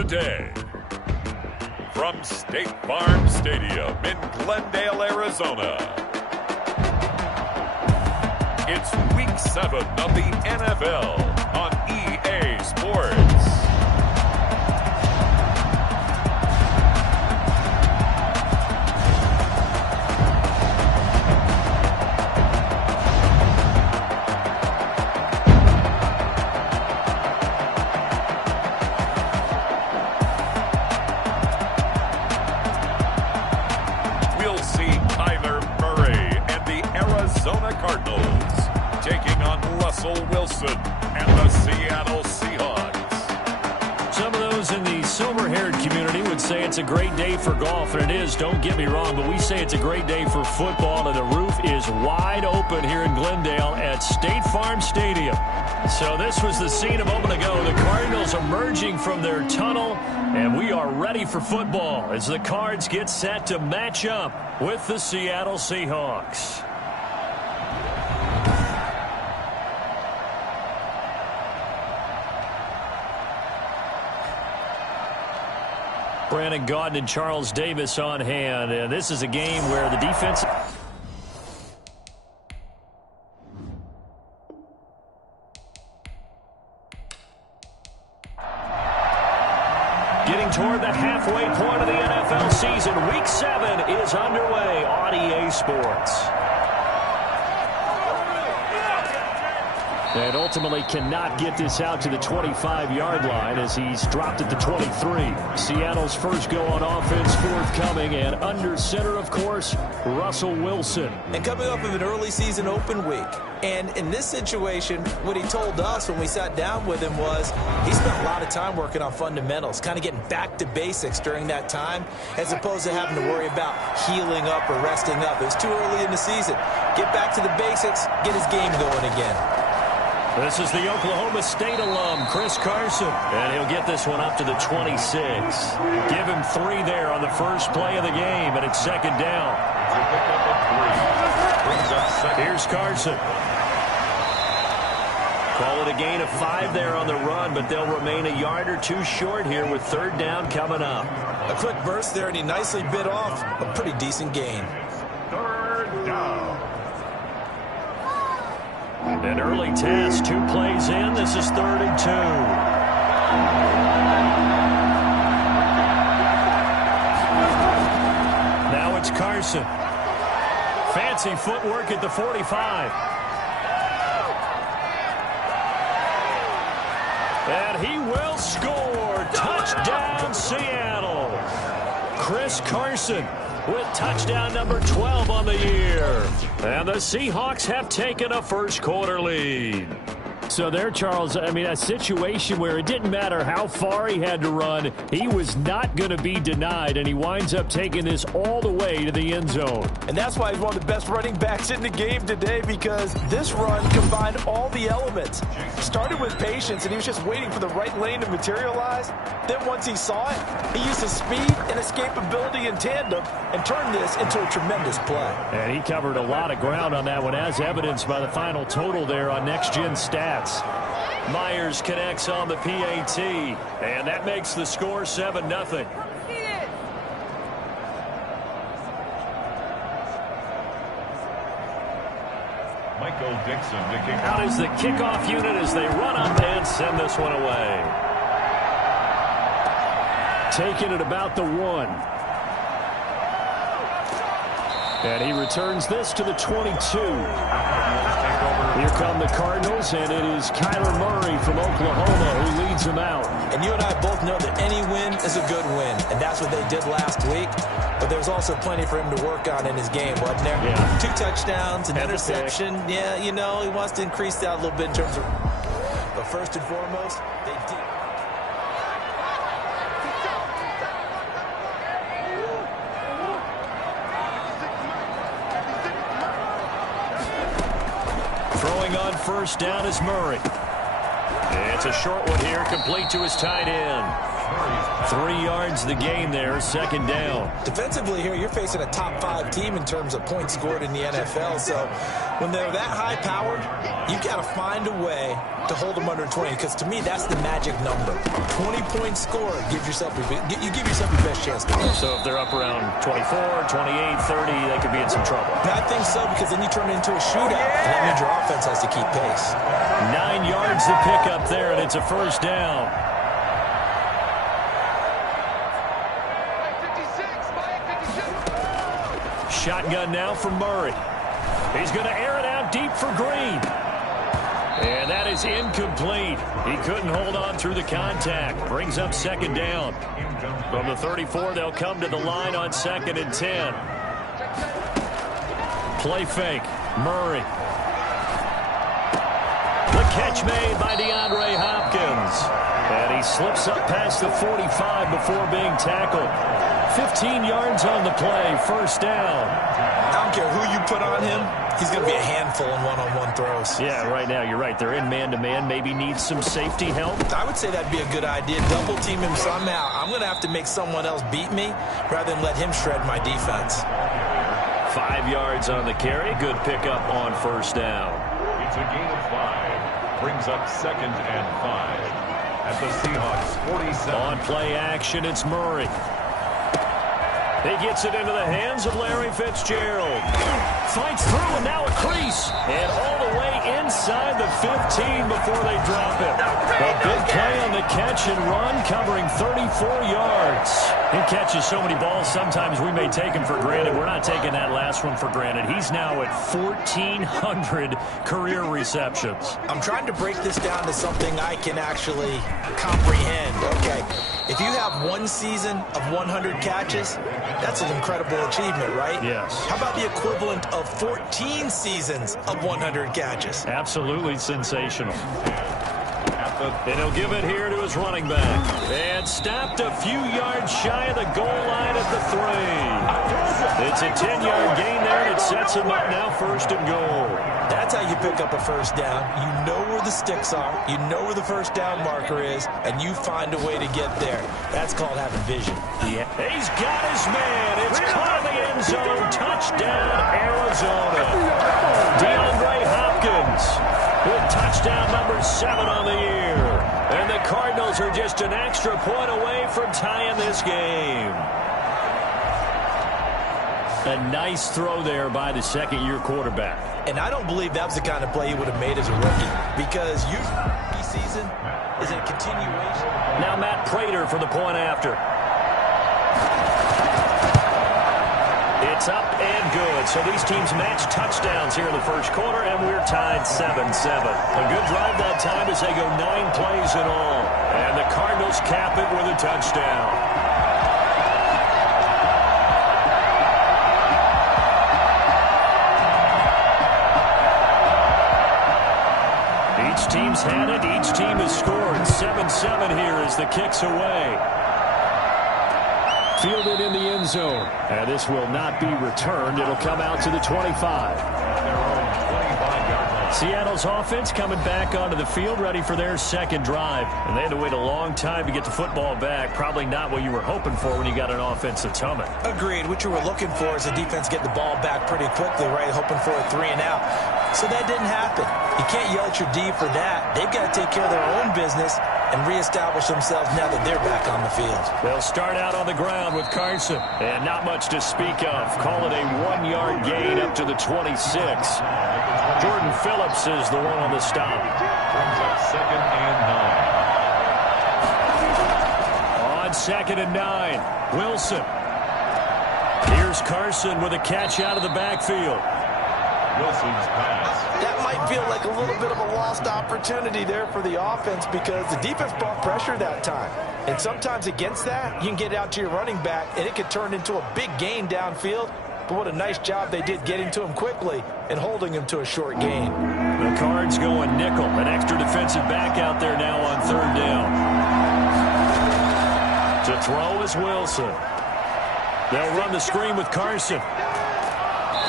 Today, from State Farm Stadium in Glendale, Arizona, it's Week 7 of the NFL on EA Sports. Cardinals taking on Russell Wilson and the Seattle Seahawks. Some of those in the silver-haired community would say it's a great day for golf, and it is, don't get me wrong, but we say it's a great day for football, and the roof is wide open here in Glendale at State Farm Stadium. So this was the scene a moment ago. The Cardinals emerging from their tunnel, and we are ready for football as the Cards get set to match up with the Seattle Seahawks. Brandon Gaudin and Charles Davis on hand. And this is a game where the defense... Getting toward the halfway point of the NFL season. Week 7 is underway on EA Sports. And ultimately cannot get this out to the 25-yard line as he's dropped at the 23. Seattle's first go on offense forthcoming, and under center, of course, Russell Wilson. And coming off of an early season open week. And in this situation, what he told us when we sat down with him was he spent a lot of time working on fundamentals, kind of getting back to basics during that time, as opposed to having to worry about healing up or resting up. It was too early in the season. Get back to the basics, get his game going again. This is the Oklahoma State alum, Chris Carson. And he'll get this one up to the 26. Give him 3 there on the first play of the game, and it's second down. Here's Carson. Call it a gain of 5 there on the run, but they'll remain a yard or 2 short here with third down coming up. A quick burst there, and he nicely bit off a pretty decent gain. Third down. An early test, 2 plays in. This is 3rd and 2. Now it's Carson. Fancy footwork at the 45. And he will score. Touchdown, Seattle. Chris Carson with touchdown number 12 on the year. And the Seahawks have taken a first-quarter lead. So there, Charles, I mean, a situation where it didn't matter how far he had to run, he was not going to be denied, and he winds up taking this all the way to the end zone. And that's why he's one of the best running backs in the game today, because this run combined all the elements. Started with patience, and he was just waiting for the right lane to materialize. Then once he saw it, he used his speed and escapability in tandem and turned this into a tremendous play. And he covered a lot of ground on that one, as evidenced by the final total there on Next Gen Stats. Myers connects on the PAT, and that makes the score 7-0. Michael Dixon to kick Out is the kickoff unit as they run up and send this one away. Taking it about the 1. And he returns this to the 22. Here come the Cardinals, and it is Kyler Murray from Oklahoma who leads them out. And you and I both know that any win is a good win, and that's what they did last week. But there's also plenty for him to work on in his game, wasn't there? Yeah. 2 touchdowns, an interception. Yeah, you know, he wants to increase that a little bit in terms of... But first and foremost, they did... Throwing on first down is Murray. It's a short one here, complete to his tight end. 3 yards the gain there, second down. Defensively here, you're facing a top 5 team in terms of points scored in the NFL. So when they're that high-powered, you've got to find a way to hold them under 20. Because to me, that's the magic number. 20-point score, you give yourself your best chance to win. So if they're up around 24, 28, 30, they could be in some trouble. I think so, because then you turn it into a shootout, and that means your offense has to keep pace. 9 yards to pick up there, and it's a first down. Shotgun now for Murray. He's going to air it out deep for Green. And that is incomplete. He couldn't hold on through the contact. Brings up second down. From the 34, they'll come to the line on 2nd and 10. Play fake. Murray. The catch made by DeAndre Hopkins. And he slips up past the 45 before being tackled. 15 yards on the play, first down. I don't care who you put on him, he's going to be a handful in one-on-one throws. Yeah, right now, you're right. They're in man-to-man, maybe needs some safety help. I would say that'd be a good idea. Double team him somehow. I'm going to have to make someone else beat me rather than let him shred my defense. 5 yards on the carry. Good pickup on first down. It's a gain of 5. Brings up 2nd and 5. At the Seahawks 47. On play action, it's Murray. He gets it into the hands of Larry Fitzgerald. Fights through, and now a crease. And all the way inside the 15 before they drop it. A big play on the catch and run, covering 34 yards. He catches so many balls, sometimes we may take him for granted. We're not taking that last one for granted. He's now at 1,400 career receptions. I'm trying to break this down to something I can actually comprehend. Okay, if you have one season of 100 catches, that's an incredible achievement, right? Yes. How about the equivalent of 14 seasons of 100 catches? Absolutely sensational. And he'll give it here to his running back. And stopped a few yards shy of the goal line at the 3. It's a 10-yard gain there, and it sets him up now 1st and goal. That's how you pick up a first down. You know where the sticks are, you know where the first down marker is, and you find a way to get there. That's called having vision. Yeah. He's got his man. It's caught in the end zone. Touchdown, Arizona. DeAndre Hopkins with touchdown number 7 on the year. And the Cardinals are just an extra point away from tying this game. A nice throw there by the second-year quarterback. And I don't believe that was the kind of play he would have made as a rookie, because your rookie season is a continuation. Now Matt Prater for the point after. It's up and good. So these teams match touchdowns here in the first quarter, and we're tied 7-7. A good drive that time as they go 9 plays in all. And the Cardinals cap it with a touchdown. Each team's had it. Each team has scored. 7-7 here as the kick's away. Fielded in the end zone. And this will not be returned. It'll come out to the 25. Seattle's offense coming back onto the field, ready for their second drive. And they had to wait a long time to get the football back. Probably not what you were hoping for when you got an offense that's humming. Agreed. What you were looking for is the defense get the ball back pretty quickly, right? Hoping for a 3 and out. So that didn't happen. You can't yell at your D for that. They've got to take care of their own business and reestablish themselves now that they're back on the field. They'll start out on the ground with Carson. And not much to speak of. Call it a 1-yard gain up to the 26. Jordan Phillips is the one on the stop. Brings up 2nd and 9. On 2nd and 9, Wilson. Here's Carson with a catch out of the backfield. Wilson's pass. That might feel like a little bit of a lost opportunity there for the offense, because the defense brought pressure that time. And sometimes against that, you can get out to your running back, and it could turn into a big gain downfield. But what a nice job they did getting to him quickly and holding him to a short gain. The Cards going nickel. An extra defensive back out there now on 3rd down. To throw is Wilson. They'll run the screen with Carson.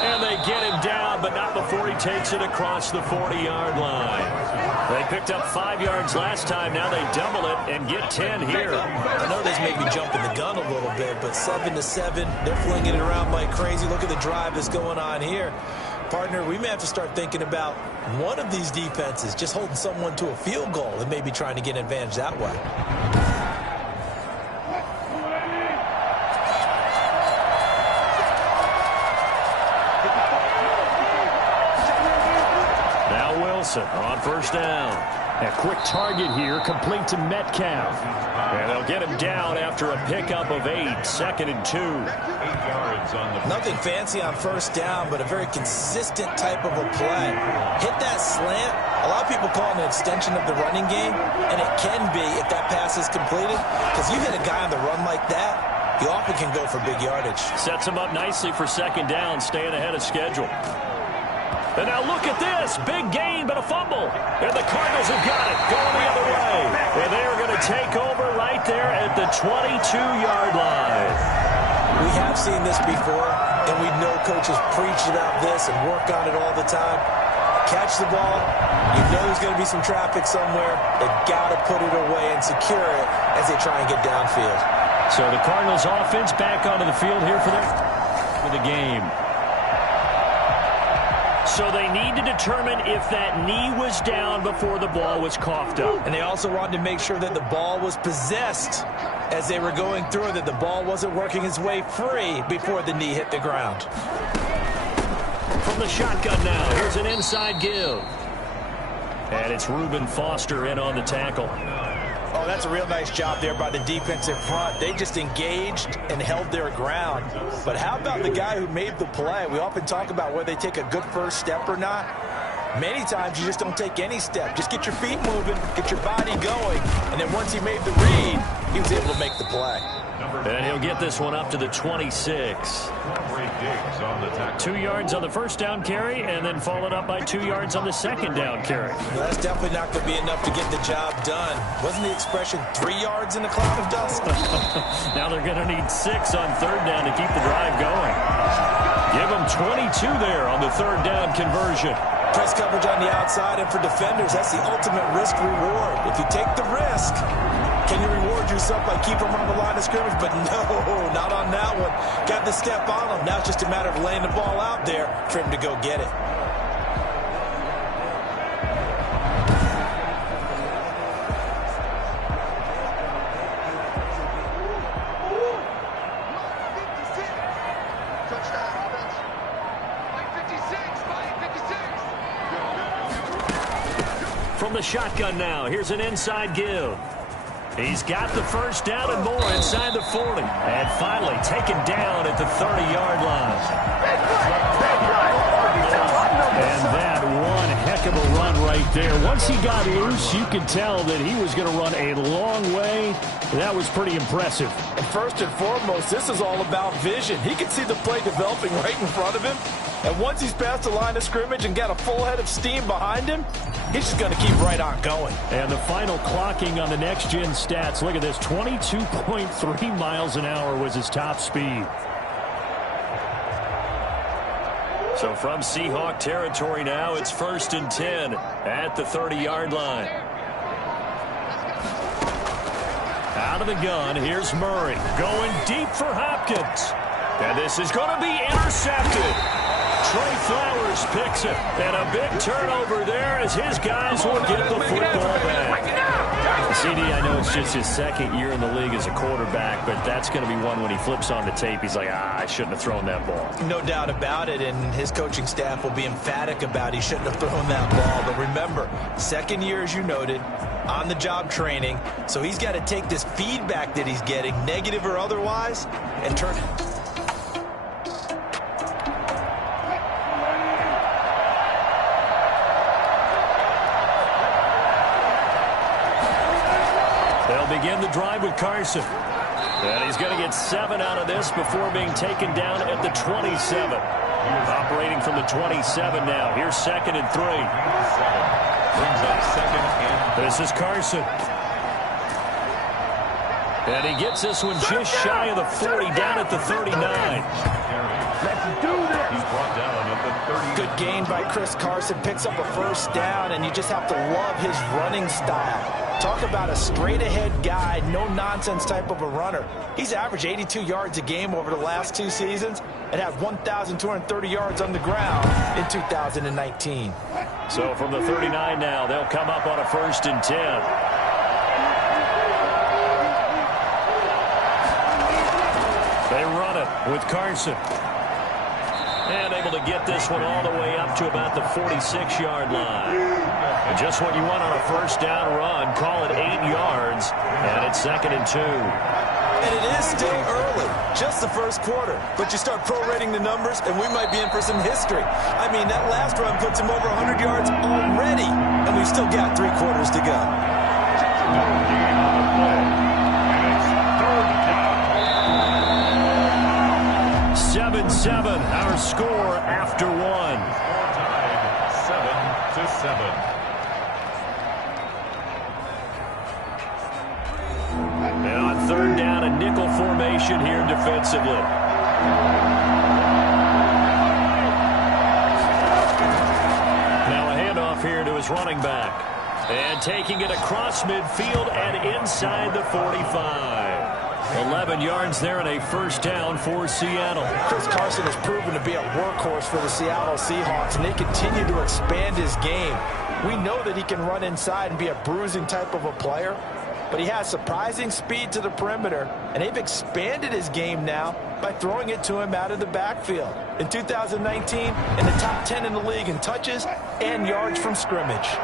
And they get him down, but not before he takes it across the 40-yard line. They picked up 5 yards last time. Now they double it and get 10 here. I know this may be jumping the gun a little bit, but 7-7, they're flinging it around like crazy. Look at the drive that's going on here. Partner, we may have to start thinking about one of these defenses just holding someone to a field goal and maybe trying to get an advantage that way. On first down. A quick target here, complete to Metcalf. And they'll get him down after a pickup of 8, 2nd and 2. 8 yards on the Nothing fancy on first down, but a very consistent type of a play. Hit that slant. A lot of people call it an extension of the running game, and it can be if that pass is completed, because you hit a guy on the run like that, you often can go for big yardage. Sets him up nicely for 2nd down, staying ahead of schedule. And now look at this. Big gain, but a fumble. And the Cardinals have got it, going the other way. And they are going to take over right there at the 22-yard line. We have seen this before, and we know coaches preach about this and work on it all the time. Catch the ball. You know there's going to be some traffic somewhere. They've got to put it away and secure it as they try and get downfield. So the Cardinals offense back onto the field here for the game. So they need to determine if that knee was down before the ball was coughed up. And they also wanted to make sure that the ball was possessed as they were going through it, that the ball wasn't working its way free before the knee hit the ground. From the shotgun now, here's an inside give. And it's Reuben Foster in on the tackle. Oh, that's a real nice job there by the defensive front. They just engaged and held their ground. But how about the guy who made the play? We often talk about whether they take a good first step or not. Many times you just don't take any step. Just get your feet moving, get your body going, and then once he made the read, he was able to make the play. And he'll get this one up to the 26. 2 yards on the first down carry, and then followed up by 2 yards on the second down carry. Well, that's definitely not going to be enough to get the job done. Wasn't the expression 3 yards in a cloud of dust? Now they're going to need 6 on third down to keep the drive going. Give them 22 there on the third down conversion. Press coverage on the outside, and for defenders, that's the ultimate risk-reward. If you take the risk, can you reward yourself by keeping them on the line of scrimmage? But no, not on that one. Got the step on them. Now it's just a matter of laying the ball out there for him to go get it. From the shotgun now, here's an inside give. He's got the first down and more inside the 40. And finally taken down at the 30-yard line. And that one heck of a run right there. Once he got loose, you could tell that he was going to run a long way. That was pretty impressive. And first and foremost, this is all about vision. He can see the play developing right in front of him. And once he's past the line of scrimmage and got a full head of steam behind him, he's just going to keep right on going. And the final clocking on the next-gen stats. Look at this, 22.3 miles an hour was his top speed. So from Seahawk territory now, it's 1st and 10 at the 30-yard line. Out of the gun, here's Murray going deep for Hopkins. And this is going to be intercepted. Trey Flowers picks it. And a big turnover there as his guys will get the football back. CD, I know it's just his second year in the league as a quarterback, but that's going to be one when he flips on the tape. He's like, I shouldn't have thrown that ball. No doubt about it, and his coaching staff will be emphatic about he shouldn't have thrown that ball. But remember, second year, as you noted, on-the-job training, so he's got to take this feedback that he's getting, negative or otherwise, and turn it. They'll begin the drive with Carson. And he's going to get 7 out of this before being taken down at the 27. Operating from the 27 now. Here's 2nd and 3. Brings up 2nd and... This is Carson. And he gets this one just shy of the 40, down at the 39. Let's do this. He's brought down at the Good gain by Chris Carson. Picks up a first down, and you just have to love his running style. Talk about a straight-ahead guy, no-nonsense type of a runner. He's averaged 82 yards a game over the last 2 seasons and had 1,230 yards on the ground in 2019. So from the 39 now, they'll come up on a 1st and 10. They run it with Carson. And able to get this one all the way up to about the 46-yard line. And just what you want on a 1st down run. Call it 8 yards. And it's 2nd and 2. And it is still early. Just the first quarter. But you start prorating the numbers, and we might be in for some history. I mean, that last run puts him over 100 yards already. And we've still got 3 quarters to go. 7-7, our score after 1. 7-7. And on 3rd down, a nickel formation here defensively. Now a handoff here to his running back. And taking it across midfield and inside the 45. 11 yards there and a 1st down for Seattle. Chris Carson has proven to be a workhorse for the Seattle Seahawks, and they continue to expand his game. We know that he can run inside and be a bruising type of a player, but he has surprising speed to the perimeter, and they've expanded his game now by throwing it to him out of the backfield. In 2019, in the top 10 in the league in touches and yards from scrimmage.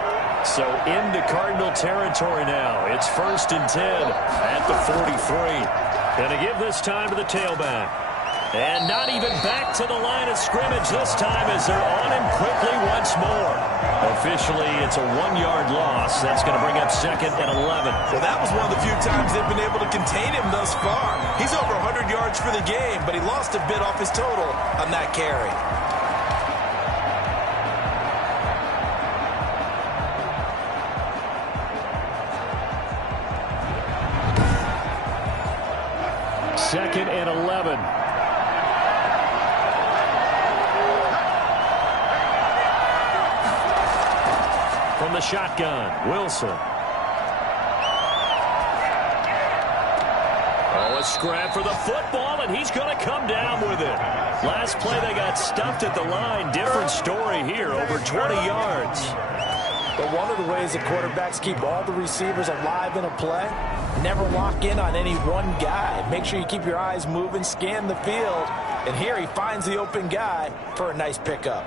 So into Cardinal territory now. It's 1st and 10 at the 43. Going to give this time to the tailback. And not even back to the line of scrimmage this time as they're on him quickly once more. Officially, it's a 1-yard loss. That's going to bring up 2nd and 11. Well, that was one of the few times they've been able to contain him thus far. He's over 100 yards for the game, but he lost a bit off his total on that carry. Second and 11. From the shotgun, Wilson. Oh, a scrap for the football, and he's going to come down with it. Last play, they got stuffed at the line. Different story here, over 20 yards. But one of the ways that quarterbacks keep all the receivers alive in a play, never lock in on any one guy. Make sure you keep your eyes moving, scan the field. And here he finds the open guy for a nice pickup.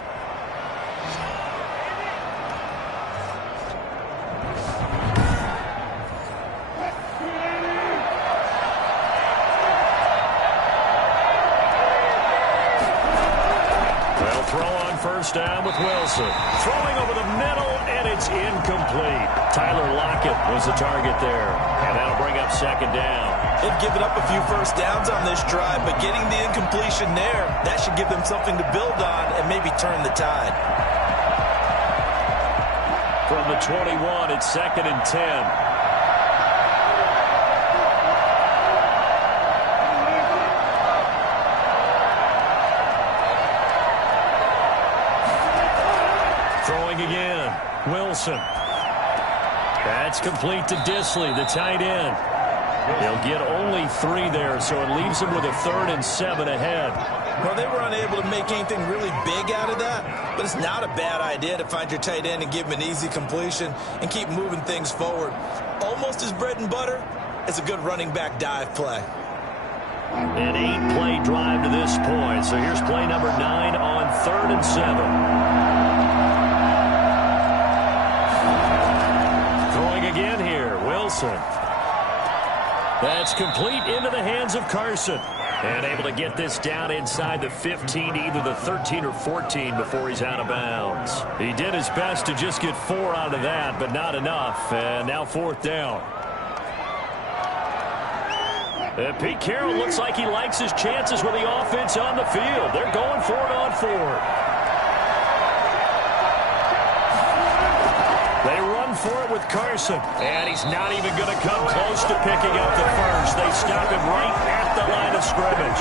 Well, throw on 1st down with Wilson. Throwing over the middle, and it's incomplete. Tyler Lockett was the target there. And that'll bring up 2nd down. They've given up a few first downs on this drive, but getting the incompletion there, that should give them something to build on and maybe turn the tide. From the 21, it's 2nd and 10. Throwing again, Wilson. That's complete to Disley, the tight end. He'll get only 3 there, so it leaves him with a 3rd and 7 ahead. Well, they were unable to make anything really big out of that, but it's not a bad idea to find your tight end and give him an easy completion and keep moving things forward. Almost as bread and butter as a good running back dive play. An 8-play drive to this point, so here's play number 9 on 3rd and 7. Again here, Wilson. That's complete into the hands of Carson. And able to get this down inside the 15, either the 13 or 14 before he's out of bounds. He did his best to just get 4 out of that, but not enough. And now 4th down. And Pete Carroll looks like he likes his chances with the offense on the field. They're going for it on 4th. They run for it with Carson. And he's not even going to come close to picking up the first. They stop him right at the line of scrimmage.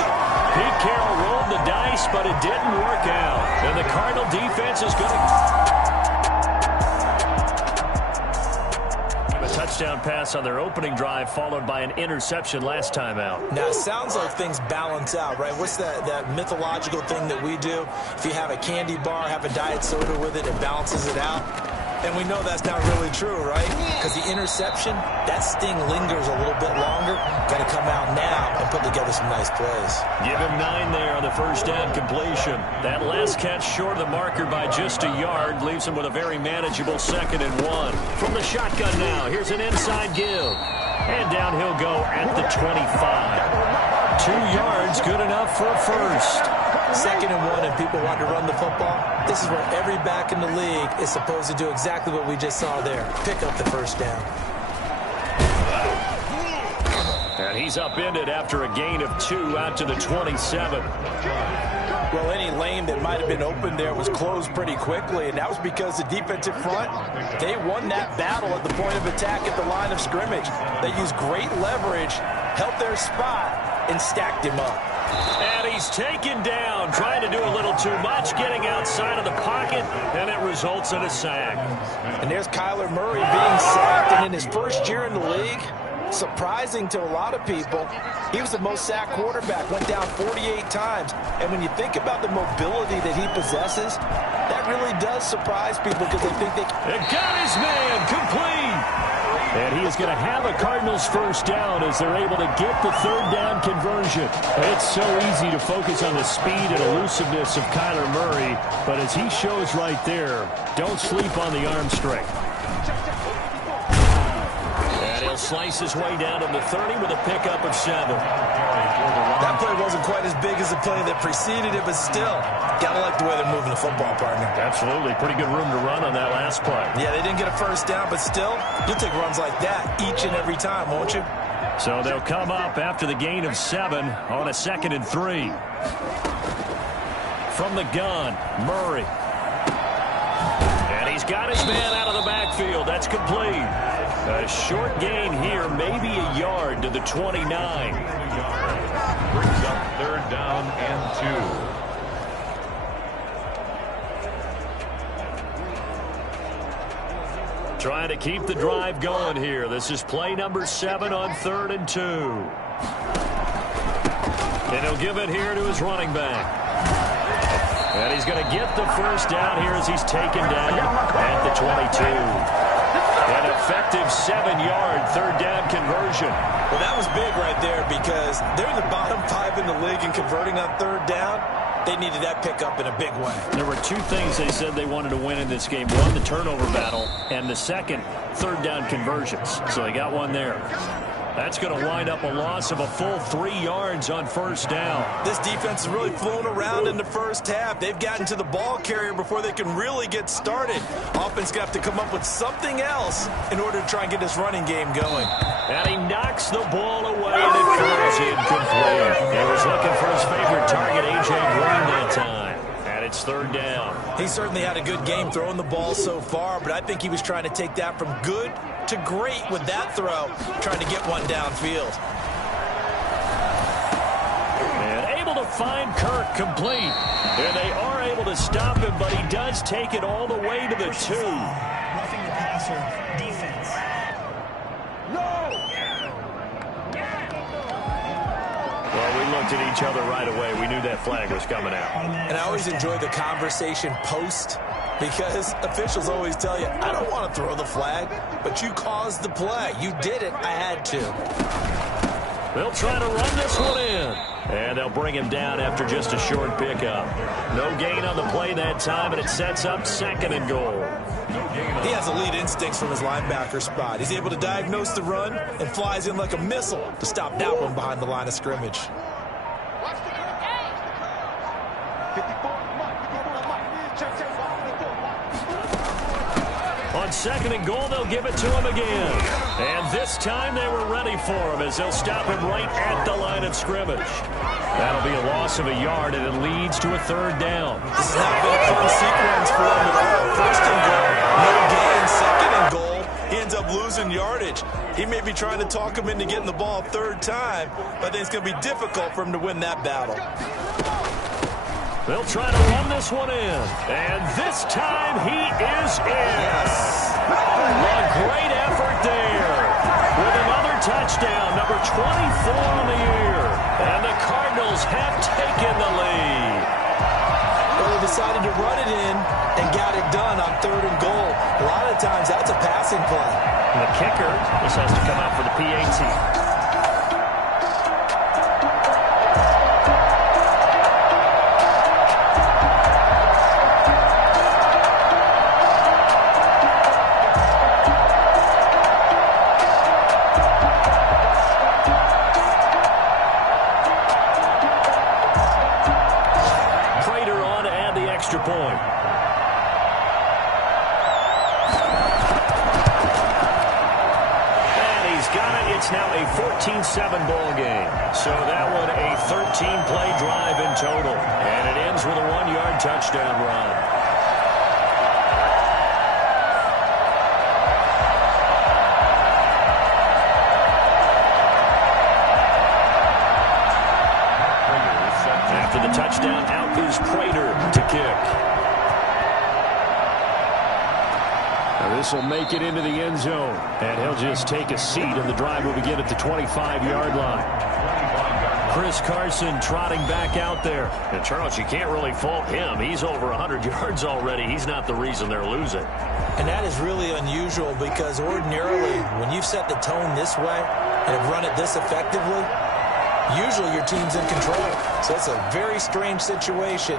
Pete Carroll rolled the dice, but it didn't work out. And the Cardinal defense is going to... touchdown pass on their opening drive, followed by an interception last time out. Now, it sounds like things balance out, right? What's that mythological thing that we do? If you have a candy bar, have a diet soda with it, it balances it out. And we know that's not really true, right? Because the interception, that sting lingers a little bit longer. Got to come out now and put together some nice plays. Give him 9 there on the first down completion. That last catch short of the marker by just a yard leaves him with a very manageable 2nd and 1. From the shotgun now, here's an inside give. And down he'll go at the 25. 2 yards, good enough for a first. 2nd and 1, and people want to run the football. This is where every back in the league is supposed to do exactly what we just saw there. Pick up the first down. And he's upended after a gain of 2 out to the 27. Well, any lane that might have been open there was closed pretty quickly, and that was because the defensive front, they won that battle at the point of attack at the line of scrimmage. They used great leverage, held their spot, and stacked him up. And he's taken down, trying to do a little too much, getting outside of the pocket, and it results in a sack. And there's Kyler Murray being sacked, and in his first year in the league, surprising to a lot of people, he was the most sacked quarterback, went down 48 times. And when you think about the mobility that he possesses, that really does surprise people because they think they can. Got his man, complete. And he is going to have a Cardinals first down as they're able to get the 3rd down conversion. It's so easy to focus on the speed and elusiveness of Kyler Murray, but as he shows right there, don't sleep on the arm strength. And he'll slice his way down to the 30 with a pickup of 7. That play wasn't quite as big as the play that preceded it, but still, gotta like the way they're moving the football, partner. Absolutely. Pretty good room to run on that last play. Yeah, they didn't get a first down, but still, you'll take runs like that each and every time, won't you? So they'll come up after the gain of 7 on a 2nd and 3. From the gun, Murray. And he's got his man out of the backfield. That's complete. A short gain here, maybe a yard to the 29. Brings up 3rd down and 2. Trying to keep the drive going here. This is play number 7 on 3rd and 2. And he'll give it here to his running back. And he's going to get the first down here as he's taken down at the 22. An effective 7-yard 3rd down conversion. Well, that was big right there because they're in the bottom 5 in the league and converting on 3rd down. They needed that pickup in a big way. There were 2 things they said they wanted to win in this game. One, the turnover battle, and the second, 3rd down conversions. So they got one there. That's going to wind up a loss of a full 3 yards on first down. This defense has really flown around in the first half. They've gotten to the ball carrier before they can really get started. Offense got to come up with something else in order to try and get this running game going. And he knocks the ball away, and it falls incomplete. He was looking for his favorite target, A.J. Green, that time. And it's 3rd down. He certainly had a good game throwing the ball so far, but I think he was trying to take that from good to great with that throw, trying to get one downfield. And able to find Kirk complete. And they are able to stop him, but he does take it all the way to the 2. Roughing the passer defense. Well, we looked at each other right away. We knew that flag was coming out. And I always enjoy the conversation post because officials always tell you, I don't want to throw the flag, but you caused the play. You did it. I had to. They'll try to run this one in. And they'll bring him down after just a short pickup. No gain on the play that time, and it sets up 2nd and goal. He has elite instincts from his linebacker spot. He's able to diagnose the run and flies in like a missile to stop that one behind the line of scrimmage. On 2nd and goal, they'll give it to him again. And this time they were ready for him as they'll stop him right at the line of scrimmage. That'll be a loss of a yard, and it leads to a 3rd down. This has not been a fun sequence for him at all. 1st and goal, no gain. 2nd and goal, be trying to talk him into getting the ball third time, but I think it's going to be difficult for him to win that battle. They'll try to run this one in. And this time he is in. Yes. A great effort there. With another touchdown, number 24 on the year. And the Cardinals have taken the lead. Well, they decided to run it in and got it done on 3rd and goal. A lot of times that's a passing play. And the kicker, this has to come out for the PAT. Point. And he's got it. It's now a 14-7 ball game. So that one a 13-play drive in total. And it ends with a 1-yard touchdown run. After the touchdown, out is Prater to kick. Now this will make it into the end zone. And he'll just take a seat, and the drive will begin at the 25-yard line. Chris Carson trotting back out there. And, Charles, you can't really fault him. He's over 100 yards already. He's not the reason they're losing. And that is really unusual because ordinarily when you've set the tone this way and have run it this effectively, usually your team's in control. So it's a very strange situation.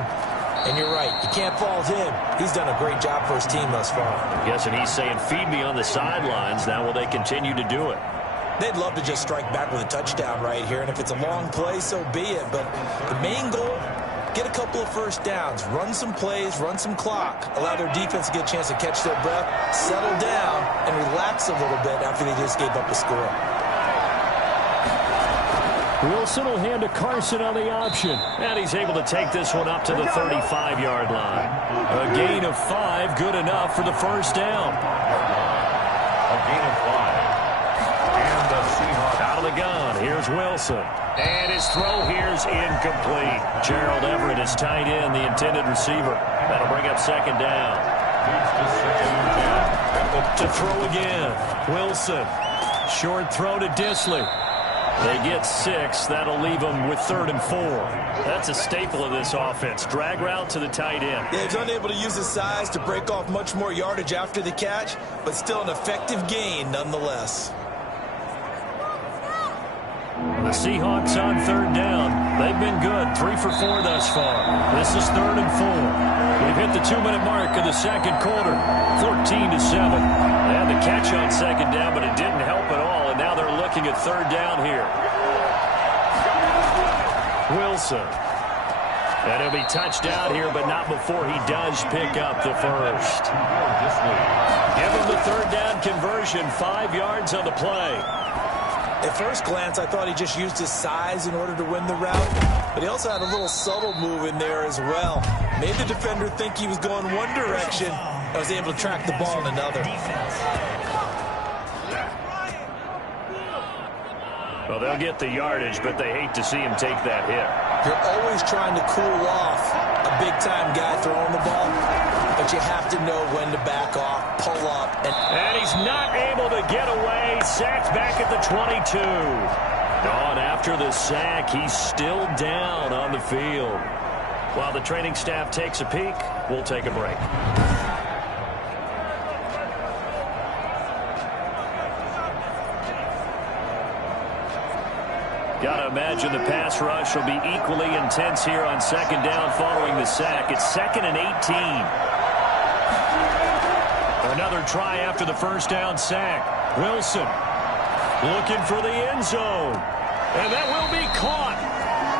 And you're right. You can't fault him. He's done a great job for his team thus far. I'm guessing he's saying, feed me on the sidelines. Now will they continue to do it? They'd love to just strike back with a touchdown right here. And if it's a long play, so be it. But the main goal, get a couple of first downs. Run some plays, run some clock. Allow their defense to get a chance to catch their breath, settle down, and relax a little bit after they just gave up a score. Wilson will hand to Carson on the option. And he's able to take this one up to the 35-yard line. A gain of 5, good enough for the first down. A gain of 5. And the Seahawks out of the gun. Here's Wilson. And his throw here's incomplete. Gerald Everett is tight end, the intended receiver. That'll bring up second down. To throw again. Wilson. Short throw to Disley. They get 6. That'll leave them with 3rd and 4. That's a staple of this offense. Drag route to the tight end. Yeah, he's unable to use his size to break off much more yardage after the catch, but still an effective gain nonetheless. The Seahawks on 3rd down. They've been good. 3 for 4 thus far. This is 3rd and 4. We've hit the 2-minute mark of the second quarter. 14-7. They had the catch on second down, but it didn't help at all. And now they're looking at 3rd down here. Wilson. And he'll be touched out here, but not before he does pick up the first. Give him the 3rd down conversion. 5 yards on the play. At first glance, I thought he just used his size in order to win the route, but he also had a little subtle move in there as well. Made the defender think he was going one direction and was able to track the ball in another. Well, they'll get the yardage, but they hate to see him take that hit. You're always trying to cool off a big-time guy throwing the ball, but you have to know when to back off, pull up. And he's not able to get away. Sacked back at the 22. And after the sack, he's still down on the field. While the training staff takes a peek, we'll take a break. Got to imagine the pass rush will be equally intense here on second down following the sack. It's 2nd and 18. Another try after the first down sack. Wilson looking for the end zone. And that will be caught,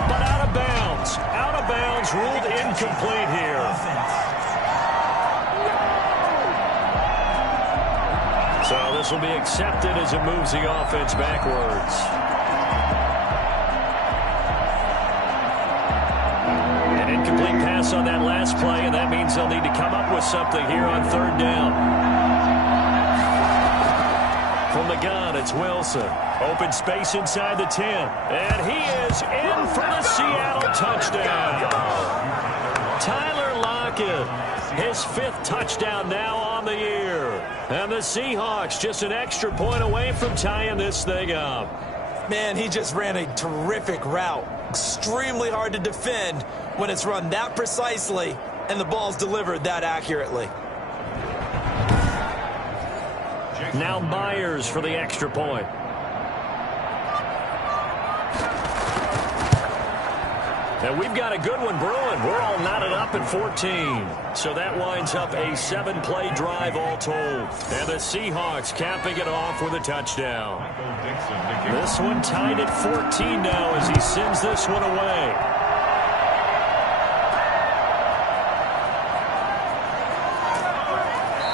but out of bounds. Out of bounds, ruled incomplete here. So this will be accepted as it moves the offense backwards. Incomplete pass on that last play, and that means they'll need to come up with something here on 3rd down. From the gun, it's Wilson. Open space inside the 10. And he is in for the Seattle touchdown. Tyler Lockett, his 5th touchdown now on the year. And the Seahawks just an extra point away from tying this thing up. Man, he just ran a terrific route. Extremely hard to defend when it's run that precisely and the ball's delivered that accurately. Now Myers for the extra point. And we've got a good one brewing. We're all knotted up at 14. So that winds up a 7-play drive all told. And the Seahawks capping it off with a touchdown. This one tied at 14 now as he sends this one away.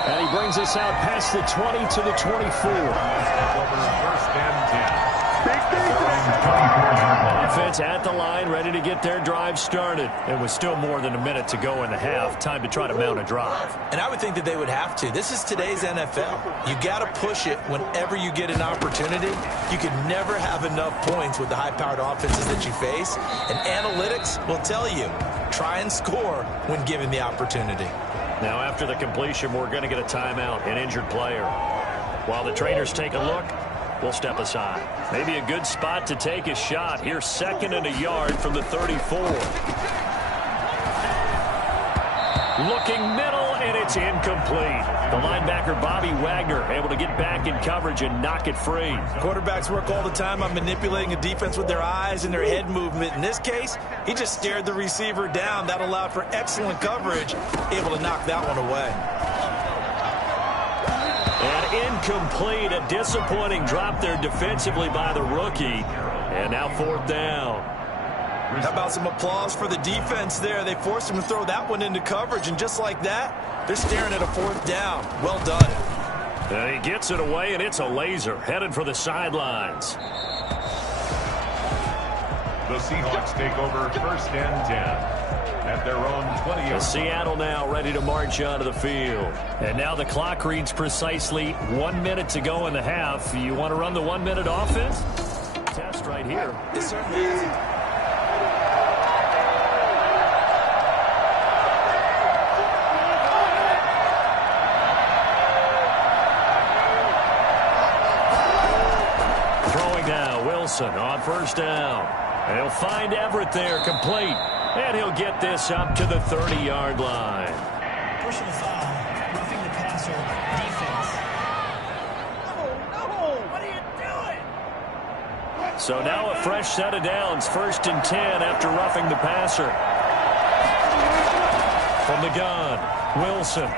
And he brings us out past the 20 to the 24. First and 10. Offense at the line, ready to get their drive started. It was still more than a minute to go in the half. Time to try to mount a drive. And I would think that they would have to. This is today's NFL. You got to push it whenever you get an opportunity. You can never have enough points with the high-powered offenses that you face. And analytics will tell you, try and score when given the opportunity. Now, after the completion, we're going to get a timeout, an injured player. While the trainers take a look, we'll step aside. Maybe a good spot to take a shot. Here's 2nd and a yard from the 34. Looking middle, and it's incomplete. The linebacker, Bobby Wagner, able to get back in coverage and knock it free. Quarterbacks work all the time on manipulating a defense with their eyes and their head movement. In this case, he just stared the receiver down. That allowed for excellent coverage, able to knock that one away. And incomplete, a disappointing drop there defensively by the rookie. And now 4th down. How about some applause for the defense there? They forced him to throw that one into coverage, and just like that, they're staring at a 4th down. Well done. And he gets it away, and it's a laser headed for the sidelines. The Seahawks take over 1st and 10. At their own 20. Seattle now ready to march onto the field. And now the clock reads precisely 1 minute to go in the half. You want to run the 1-minute offense? Test right here. It certainly is. Throwing now, Wilson on 1st down. And he'll find Everett there, complete. And he'll get this up to the 30-yard line. Personal foul, roughing the passer, defense. No, what are you doing? So now a fresh set of downs, 1st and 10 after roughing the passer. From the gun, Wilson.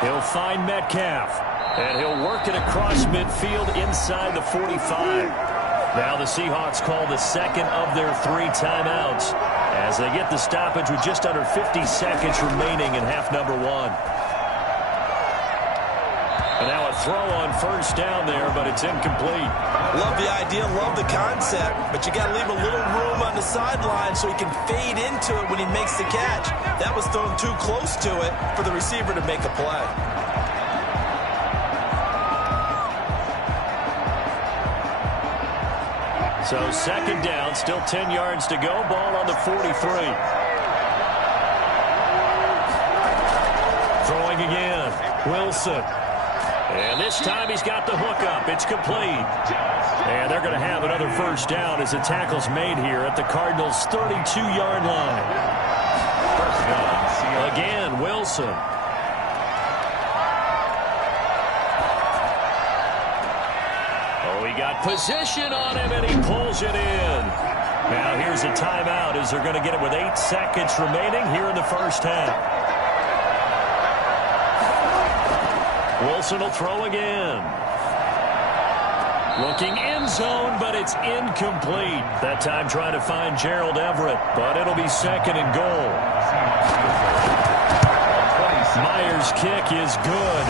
He'll find Metcalf. And he'll work it across midfield inside the 45. Now the Seahawks call the 2nd of their 3 timeouts as they get the stoppage with just under 50 seconds remaining in half number 1. And now a throw on 1st down there, but it's incomplete. Love the idea, love the concept, but you got to leave a little room on the sideline so he can fade into it when he makes the catch. That was thrown too close to it for the receiver to make a play. So 2nd down, still 10 yards to go. Ball on the 43. Throwing again. Wilson. And this time he's got the hook up. It's complete. And they're going to have another 1st down as the tackle's made here at the Cardinals' 32-yard line. Again, Wilson. Got position on him, and he pulls it in. Now here's a timeout as they're going to get it with 8 seconds remaining here in the 1st half. Wilson will throw again. Looking end zone, but it's incomplete. That time trying to find Gerald Everett, but it'll be 2nd and goal. Myers' kick is good,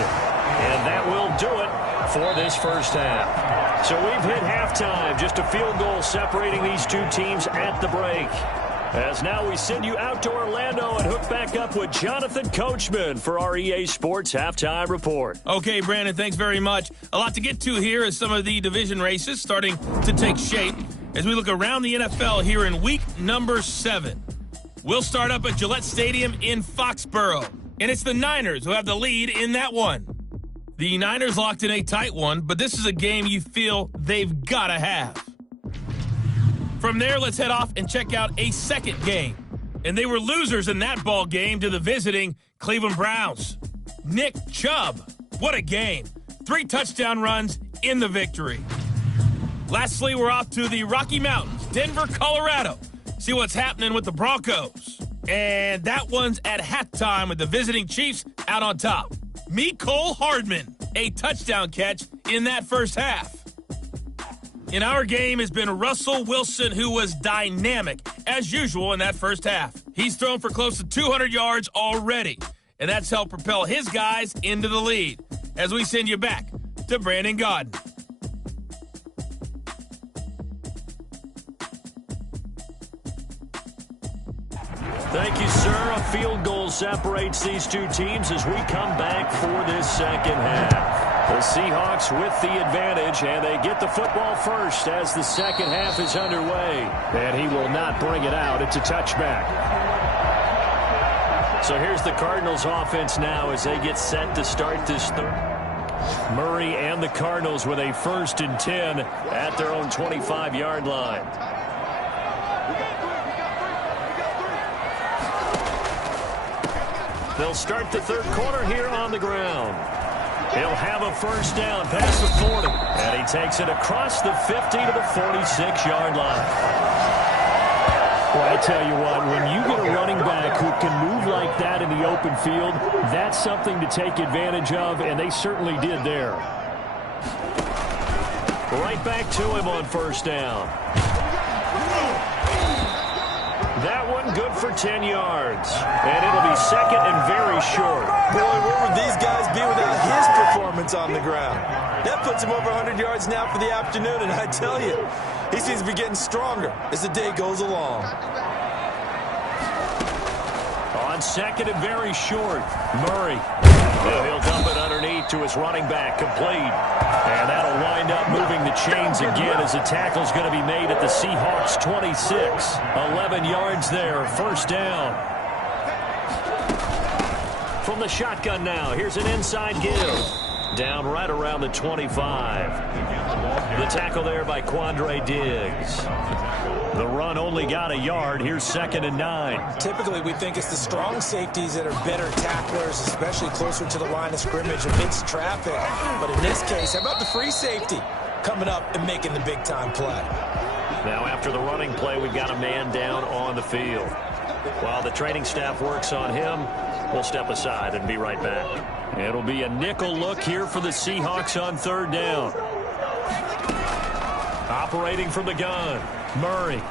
and that will do it for this 1st half. So we've hit halftime. Just a field goal separating these 2 teams at the break. As now we send you out to Orlando and hook back up with Jonathan Coachman for our EA Sports Halftime Report. Okay, Brandon, thanks very much. A lot to get to here as some of the division races starting to take shape as we look around the NFL here in week number 7. We'll start up at Gillette Stadium in Foxborough, and it's the Niners who have the lead in that one. The Niners locked in a tight one, but this is a game you feel they've got to have. From there, let's head off and check out a second game. And they were losers in that ball game to the visiting Cleveland Browns. Nick Chubb, what a game. 3 touchdown runs in the victory. Lastly, we're off to the Rocky Mountains, Denver, Colorado. See what's happening with the Broncos. And that one's at halftime with the visiting Chiefs out on top. Mecole Hardman, a touchdown catch in that first half. In our game has been Russell Wilson, who was dynamic, as usual, in that first half. He's thrown for close to 200 yards already, and that's helped propel his guys into the lead. As we send you back to Brandon Gaudin. Thank you, sir. A field goal separates these two teams as we come back for this second half. The Seahawks with the advantage, and they get the football first as the second half is underway. And he will not bring it out. It's a touchback. So here's the Cardinals offense now as they get set to start this third. Murray and the Cardinals with a 1st and 10 at their own 25-yard line. They'll start the third quarter here on the ground. He'll have a first down past the 40. And he takes it across the 50 to the 46-yard line. Well, I tell you what, when you get a running back who can move like that in the open field, that's something to take advantage of, and they certainly did there. Right back to him on first down. That one good for 10 yards. And it'll be second and very short. Boy, where would these guys be without his performance on the ground? That puts him over 100 yards now for the afternoon, and I tell you, he seems to be getting stronger as the day goes along. On second and very short, Murray. He'll dump it underneath to his running back, complete. And that'll wind up moving the chains again as the tackle's going to be made at the Seahawks 26. 11 yards there, first down. From the shotgun now, here's an inside give. Down right around the 25. The tackle there by Quandre Diggs. The run only got a yard. Here's 2nd and 9. Typically, we think it's the strong safeties that are better tacklers, especially closer to the line of scrimmage amidst traffic. But in this case, how about the free safety coming up and making the big-time play? Now, after the running play, we've got a man down on the field. While the training staff works on him, we'll step aside and be right back. It'll be a nickel look here for the Seahawks on third down. Operating from the gun, Murray.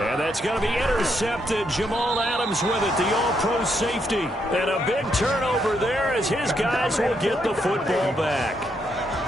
And that's going to be intercepted. Jamal Adams with it, the all-pro safety. And a big turnover there as his guys will get the football back.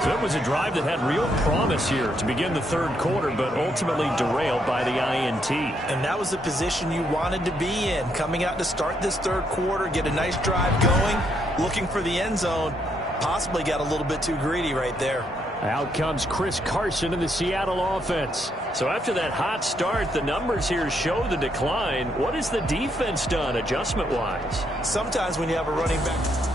So it was a drive that had real promise here to begin the third quarter, but ultimately derailed by the INT. And that was the position you wanted to be in, coming out to start this third quarter, get a nice drive going, looking for the end zone. Possibly got a little bit too greedy right there. Out comes Chris Carson in the Seattle offense. So after that hot start, the numbers here show the decline. What has the defense done adjustment-wise? Sometimes when you have a running back...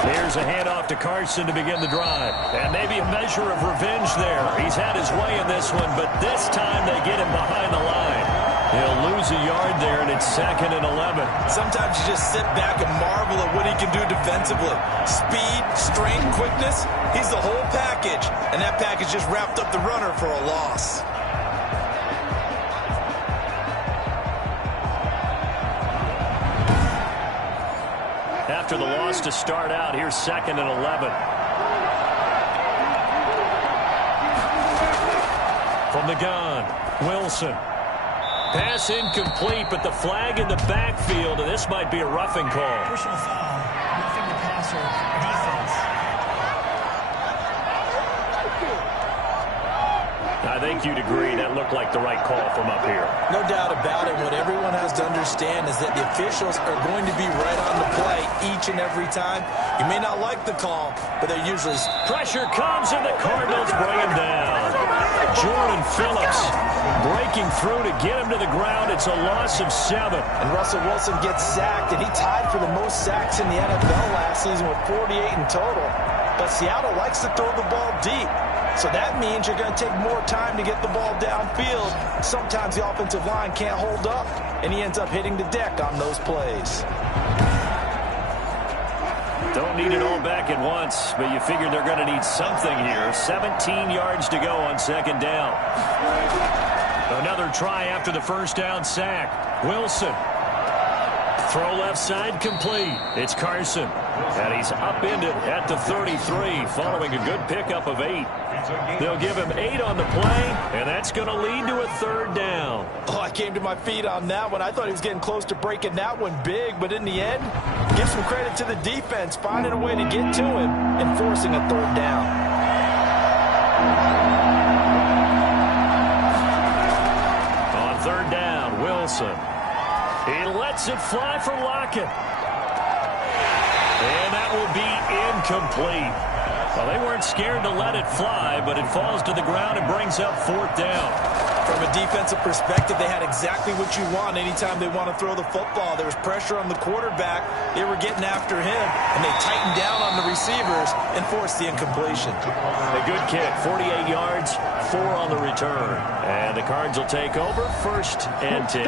Here's a handoff to Carson to begin the drive. And maybe a measure of revenge there. He's had his way in this one, but this time they get him behind the line. He'll lose a yard there, and it's 2nd and 11. Sometimes you just sit back and marvel at what he can do defensively. Speed, strength, quickness, he's the whole package. And that package just wrapped up the runner for a loss. After the loss to start out, here's 2nd and 11. From the gun, Wilson. Pass incomplete, but the flag in the backfield, and this might be a roughing call. Personal foul, roughing the passer, defense. I think you'd agree that looked like the right call from up here. No doubt about it. What everyone has to understand is that the officials are going to be right on the play each and every time. You may not like the call, but they're usually... Pressure comes, and the Cardinals bring him down. Jordan Phillips breaking through to get him to the ground. It's a loss of 7. And Russell Wilson gets sacked, and he tied for the most sacks in the NFL last season with 48 in total. But Seattle likes to throw the ball deep. So that means you're going to take more time to get the ball downfield. Sometimes the offensive line can't hold up, and he ends up hitting the deck on those plays. Don't need it all back at once, but you figure they're going to need something here. 17 yards to go on second down. Another try after the first down sack. Wilson. Throw left side complete. It's Carson. And he's upended at the 33 following a good pickup of 8. They'll give him 8 on the play, and that's going to lead to a third down. Oh, I came to my feet on that one. I thought he was getting close to breaking that one big, but in the end, give some credit to the defense, finding a way to get to him and forcing a third down. On third down, Wilson. He lets it fly for Lockett. And that will be incomplete. Well, they weren't scared to let it fly, but it falls to the ground and brings up fourth down. From a defensive perspective, they had exactly what you want anytime they want to throw the football. There was pressure on the quarterback. They were getting after him, and they tightened down on the receivers and forced the incompletion. A good kick, 48 yards, 4 on the return. And the Cards will take over, 1st and 10.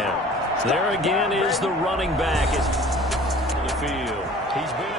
There again is the running back at the field. He's been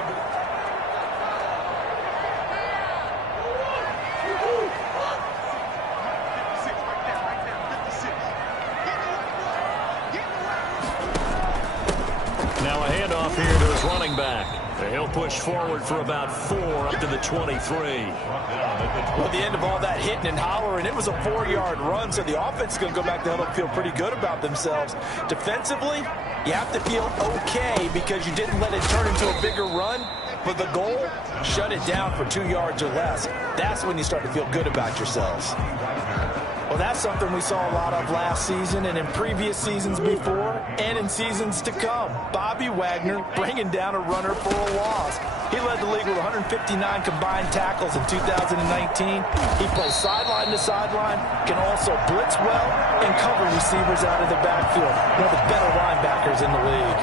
now a handoff here to his running back. He'll push forward for about 4 up to the 23. Well, at the end of all that hitting and hollering, it was a 4-yard run, so the offense is going to go back to huddle and feel pretty good about themselves. Defensively, you have to feel okay because you didn't let it turn into a bigger run, but the goal, shut it down for 2 yards or less. That's when you start to feel good about yourselves. Well, that's something we saw a lot of last season and in previous seasons before and in seasons to come. Bobby Wagner bringing down a runner for a loss. He led the league with 159 combined tackles in 2019. He plays sideline to sideline, can also blitz well, and cover receivers out of the backfield. One of the better linebackers in the league.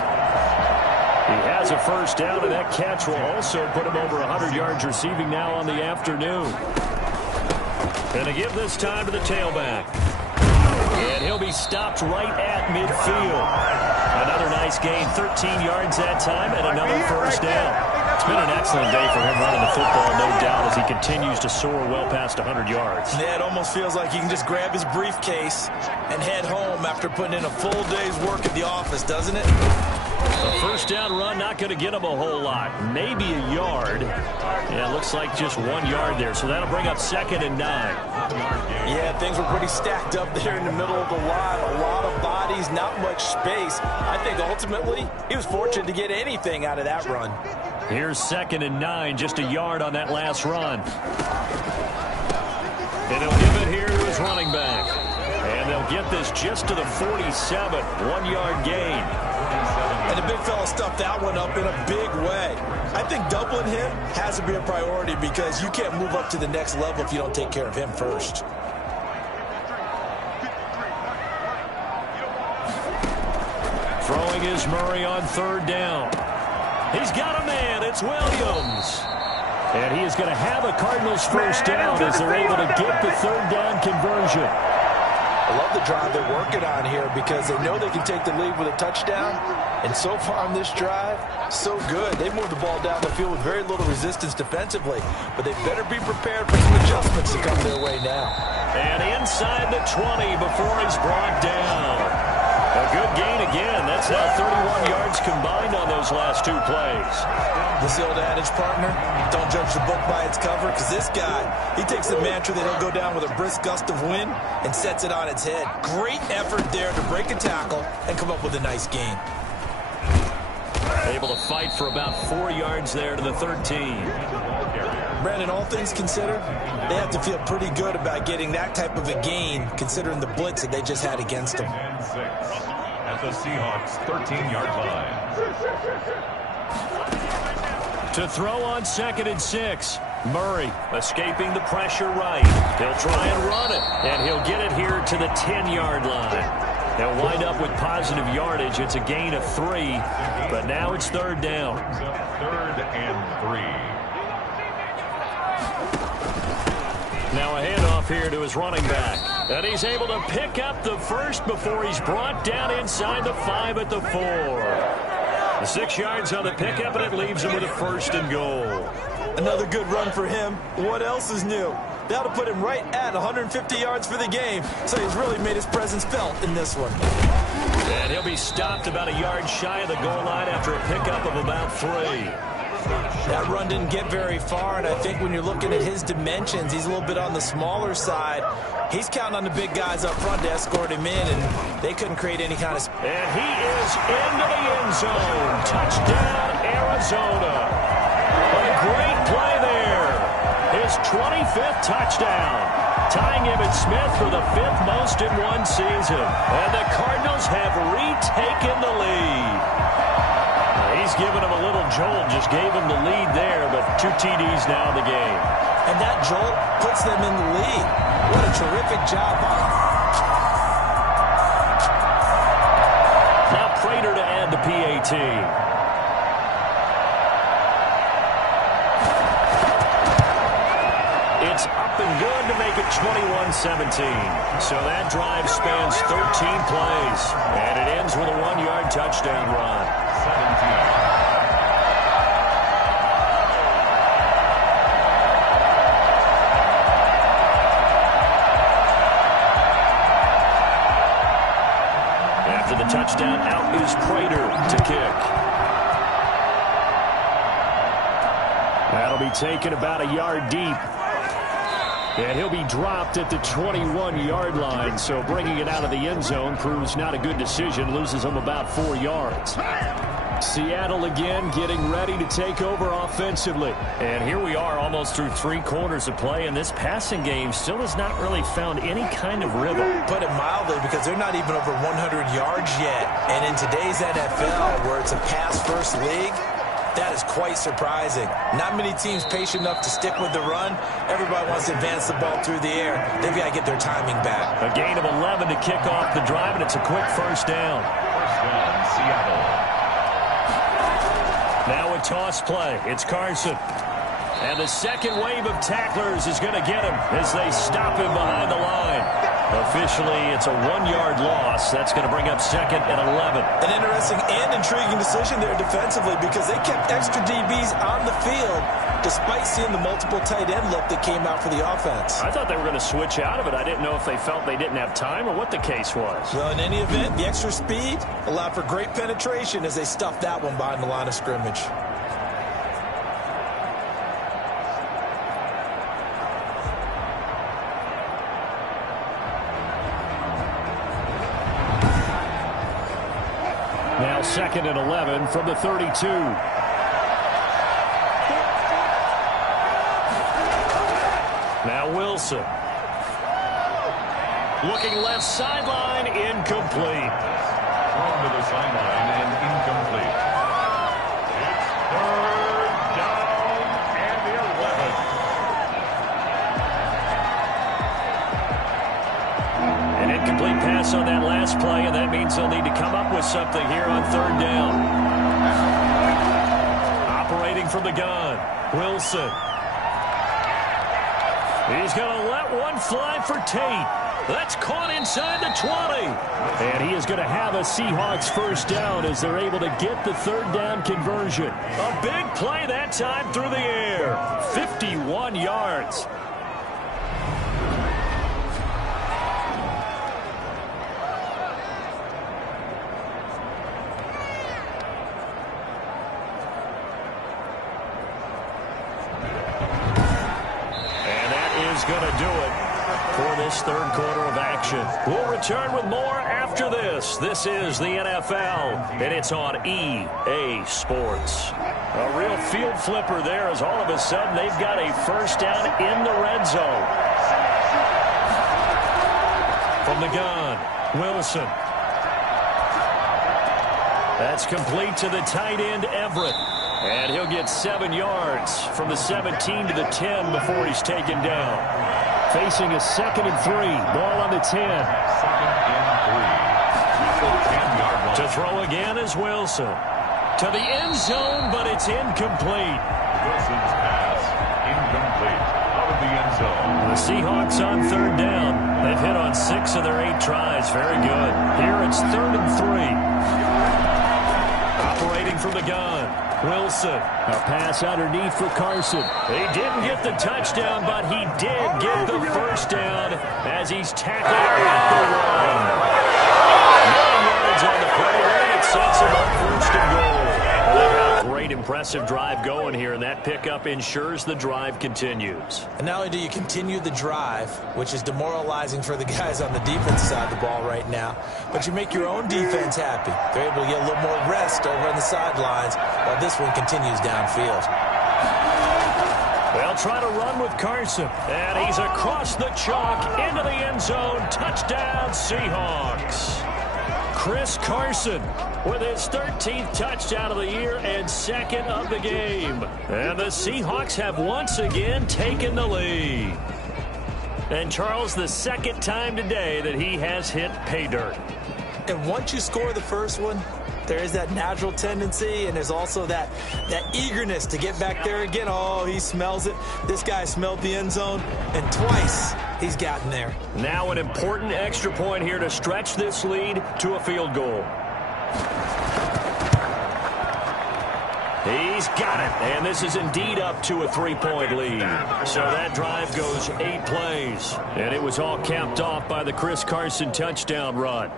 He has a first down, and that catch will also put him over 100 yards receiving now on the afternoon. And to give this time to the tailback. And he'll be stopped right at midfield. Another nice gain, 13 yards that time, and another first down. It's been an excellent day for him running the football, no doubt, as he continues to soar well past 100 yards. Yeah, it almost feels like he can just grab his briefcase and head home after putting in a full day's work at the office, doesn't it? A first down run, not going to get him a whole lot. Maybe a yard. Yeah, it looks like just 1 yard there, so that'll bring up 2nd and 9. Yeah, things were pretty stacked up there in the middle of the line. A lot of bodies, not much space. I think ultimately he was fortunate to get anything out of that run. Here's 2nd and 9, just a yard on that last run. And he'll give it here to his running back. And they'll get this just to the 47, 1-yard gain. And the big fella stuffed that one up in a big way. I think doubling him has to be a priority because you can't move up to the next level if you don't take care of him first. Throwing is Murray on third down. He's got a man. It's Williams. And he is going to have a Cardinals first down as they're able to get the third down conversion. I love the drive they're working on here because they know they can take the lead with a touchdown. And so far on this drive, so good. They moved the ball down the field with very little resistance defensively. But they better be prepared for some adjustments to come their way now. And inside the 20 before he's brought down. A good gain again. That's now 31 yards combined on those those last 2 plays. This the old adage, partner, don't judge the book by its cover, because this guy, he takes the mantra that he'll go down with a brisk gust of wind and sets it on its head. Great effort there to break a tackle and come up with a nice gain. Able to fight for about 4 yards there to the 13. Brandon, all things considered, they have to feel pretty good about getting that type of a gain, considering the blitz that they just had against them. And 6 at the Seahawks 13-yard line. To throw on 2nd and 6. Murray escaping the pressure right. He'll try and run it, and he'll get it here to the 10-yard line. They'll wind up with positive yardage. It's a gain of 3, but now it's 3rd down. 3rd and 3. Now a handoff here to his running back. And he's able to pick up the first before he's brought down inside the 5 at the 4. 6 yards on the pickup, and it leaves him with a 1st and goal. Another good run for him. What else is new? That'll put him right at 150 yards for the game, so he's really made his presence felt in this one. And he'll be stopped about a yard shy of the goal line after a pickup of about 3. That run didn't get very far, and I think when you're looking at his dimensions, he's a little bit on the smaller side. He's counting on the big guys up front to escort him in, and they couldn't create any kind of... And he is into the end zone. Touchdown, Arizona. A great play there. His 25th touchdown, tying Emmitt Smith for the 5th most in one season. And the Cardinals have retaken the lead. He's given him a little jolt, just gave him the lead there, but 2 TDs now in the game. And that jolt puts them in the lead. What a terrific job by him. Now Prater to add the PAT. It's up and good to make it 21-17. So that drive spans 13 plays, and it ends with a 1-yard touchdown run. 17. After the touchdown, out is Prater to kick. That'll be taken about a yard deep. And he'll be dropped at the 21-yard line, so bringing it out of the end zone proves not a good decision, loses him about 4 yards. Seattle again getting ready to take over offensively. And here we are almost through 3 quarters of play, and this passing game still has not really found any kind of rhythm. Put it mildly, because they're not even over 100 yards yet. And in today's NFL, where it's a pass-first league, that is quite surprising. Not many teams patient enough to stick with the run. Everybody wants to advance the ball through the air. They've got to get their timing back. A gain of 11 to kick off the drive, and it's a quick 1st down. 1st down, Seattle. Now a toss play. It's Carson. And the second wave of tacklers is going to get him as they stop him behind the line. Officially, it's a 1-yard loss. That's going to bring up 2nd and 11. An interesting and intriguing decision there defensively, because they kept extra DBs on the field despite seeing the multiple tight end look that came out for the offense. I thought they were going to switch out of it. I didn't know if they felt they didn't have time or what the case was. Well, in any event, the extra speed allowed for great penetration as they stuffed that one behind the line of scrimmage. Now 2nd and 11 from the 32. Now Wilson. Looking left sideline, incomplete. Thrown to the sideline and incomplete. It's 3rd down and 11. An incomplete pass on that last play, and that means they'll need to come up with something here on 3rd down. Operating from the gun, Wilson. He's going to let one fly for Tate. That's caught inside the 20. And he is going to have a Seahawks 1st down as they're able to get the 3rd down conversion. A big play that time through the air. 51 yards. is going to do it for this third quarter of action. We'll return with more after this. This is the NFL, and it's on EA Sports. A real field flipper there as all of a sudden they've got a first down in the red zone. From the gun, Wilson. That's complete to the tight end, Everett. And he'll get 7 yards from the 17 to the 10 before he's taken down. Facing a 2nd and 3. Ball on the 10. 2nd and 3. To throw again is Wilson. To the end zone, but it's incomplete. Wilson's pass incomplete. Out of the end zone. The Seahawks on 3rd down. They've hit on 6 of their 8 tries. Very good. Here it's 3rd and 3. Operating from the gun. Wilson. A pass underneath for Carson. He didn't get the touchdown, but he did get the first down as he's tackled at the 1. 9 yards on the play, and it sets him up 1st and goal. They've got a great, impressive drive going here, and that pickup ensures the drive continues. And not only do you continue the drive, which is demoralizing for the guys on the defense side of the ball right now, but you make your own defense happy. They're able to get a little more rest over on the sidelines while this one continues downfield. They'll try to run with Carson, and he's across the chalk into the end zone. Touchdown, Seahawks. Chris Carson with his 13th touchdown of the year and 2nd of the game. And the Seahawks have once again taken the lead. And Charles, the 2nd time today that he has hit pay dirt. And once you score the first one, there is that natural tendency, and there's also that eagerness to get back there again. Oh, he smells it. This guy smelled the end zone, and twice he's gotten there. Now an important extra point here to stretch this lead to a field goal. He's got it, and this is indeed up to a 3-point lead. So that drive goes 8 plays, and it was all capped off by the Chris Carson touchdown run.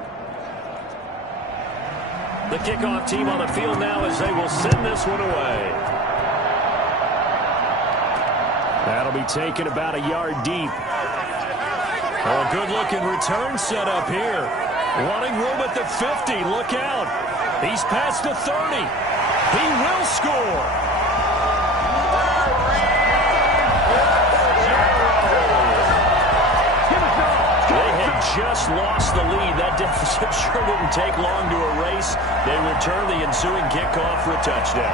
The kickoff team on the field now as they will send this one away. That'll be taken about a yard deep. Oh, good-looking return set up here. Wanting room at the 50. Look out. He's past the 30. He will score. Just lost the lead. That deficit sure didn't take long to erase. They return the ensuing kickoff for a touchdown.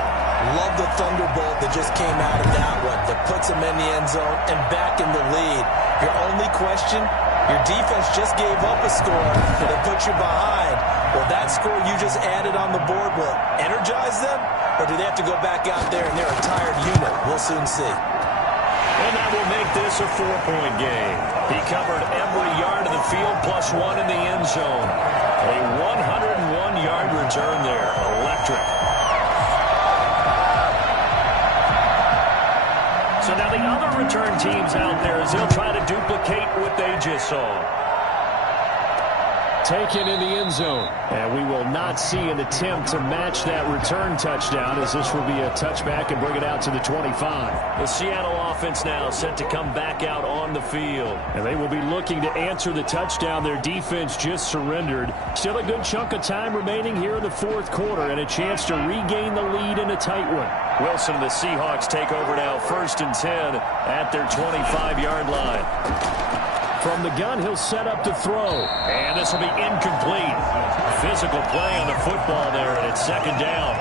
Love the thunderbolt that just came out of that one that puts them in the end zone and back in the lead. Your only question, your defense just gave up a score that put you behind. Will that score you just added on the board will energize them, or do they have to go back out there and they're a tired unit? We'll soon see. And that will make this a 4-point game. He covered every yard of the field plus 1 in the end zone. A 101-yard return there. Electric. So now the other return teams out there as they'll try to duplicate what they just saw. Taken in the end zone. And we will not see an attempt to match that return touchdown as this will be a touchback and bring it out to the 25. The Seattle offense now set to come back out on the field. And they will be looking to answer the touchdown. Their defense just surrendered. Still a good chunk of time remaining here in the 4th quarter and a chance to regain the lead in a tight one. Wilson and the Seahawks take over now 1st and 10 at their 25-yard line. From the gun, he'll set up to throw. And this will be incomplete. Physical play on the football there, and it's 2nd down.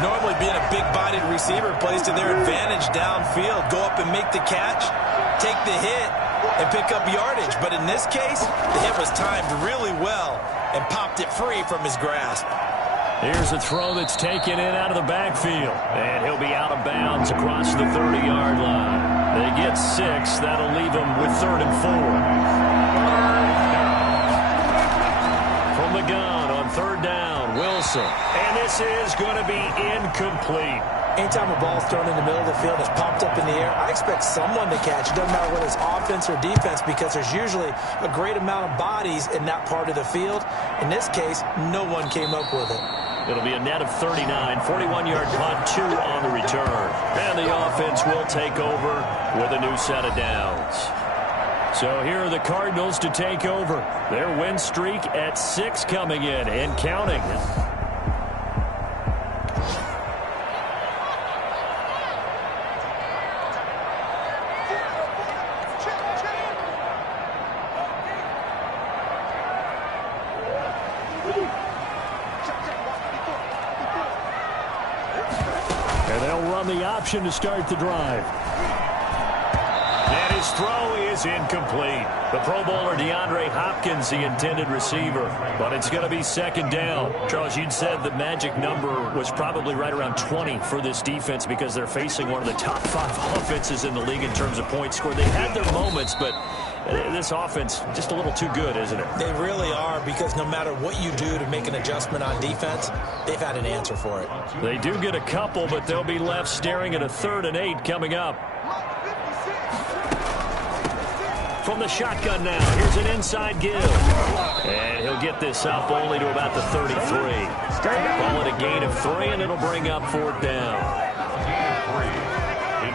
Normally being a big-bodied receiver plays to their advantage downfield. Go up and make the catch, take the hit, and pick up yardage. But in this case, the hit was timed really well and popped it free from his grasp. Here's a throw that's taken in out of the backfield. And he'll be out of bounds across the 30-yard line. They get 6. That'll leave them with 3rd and 4. From the gun on 3rd down, Wilson. And this is going to be incomplete. Anytime a ball's thrown in the middle of the field and it's popped up in the air, I expect someone to catch. It doesn't matter whether it's offense or defense because there's usually a great amount of bodies in that part of the field. In this case, no one came up with it. It'll be a net of 39, 41-yard punt, 2 on the return. And the offense will take over with a new set of downs. So here are the Cardinals to take over. Their win streak at 6 coming in and counting. And they'll run the option to start the drive. And his throw is incomplete. The Pro Bowler DeAndre Hopkins, the intended receiver. But it's going to be second down. Charles, you'd said the magic number was probably right around 20 for this defense because they're facing one of the top 5 offenses in the league in terms of points scored. They had their moments, but this offense just a little too good, isn't it? They really are, because no matter what you do to make an adjustment on defense, they've had an answer for it. They do get a couple, but they'll be left staring at a 3rd and 8 coming up. From the shotgun now, here's an inside give. And he'll get this up only to about the 33. Call it a gain of 3, and it'll bring up 4th down.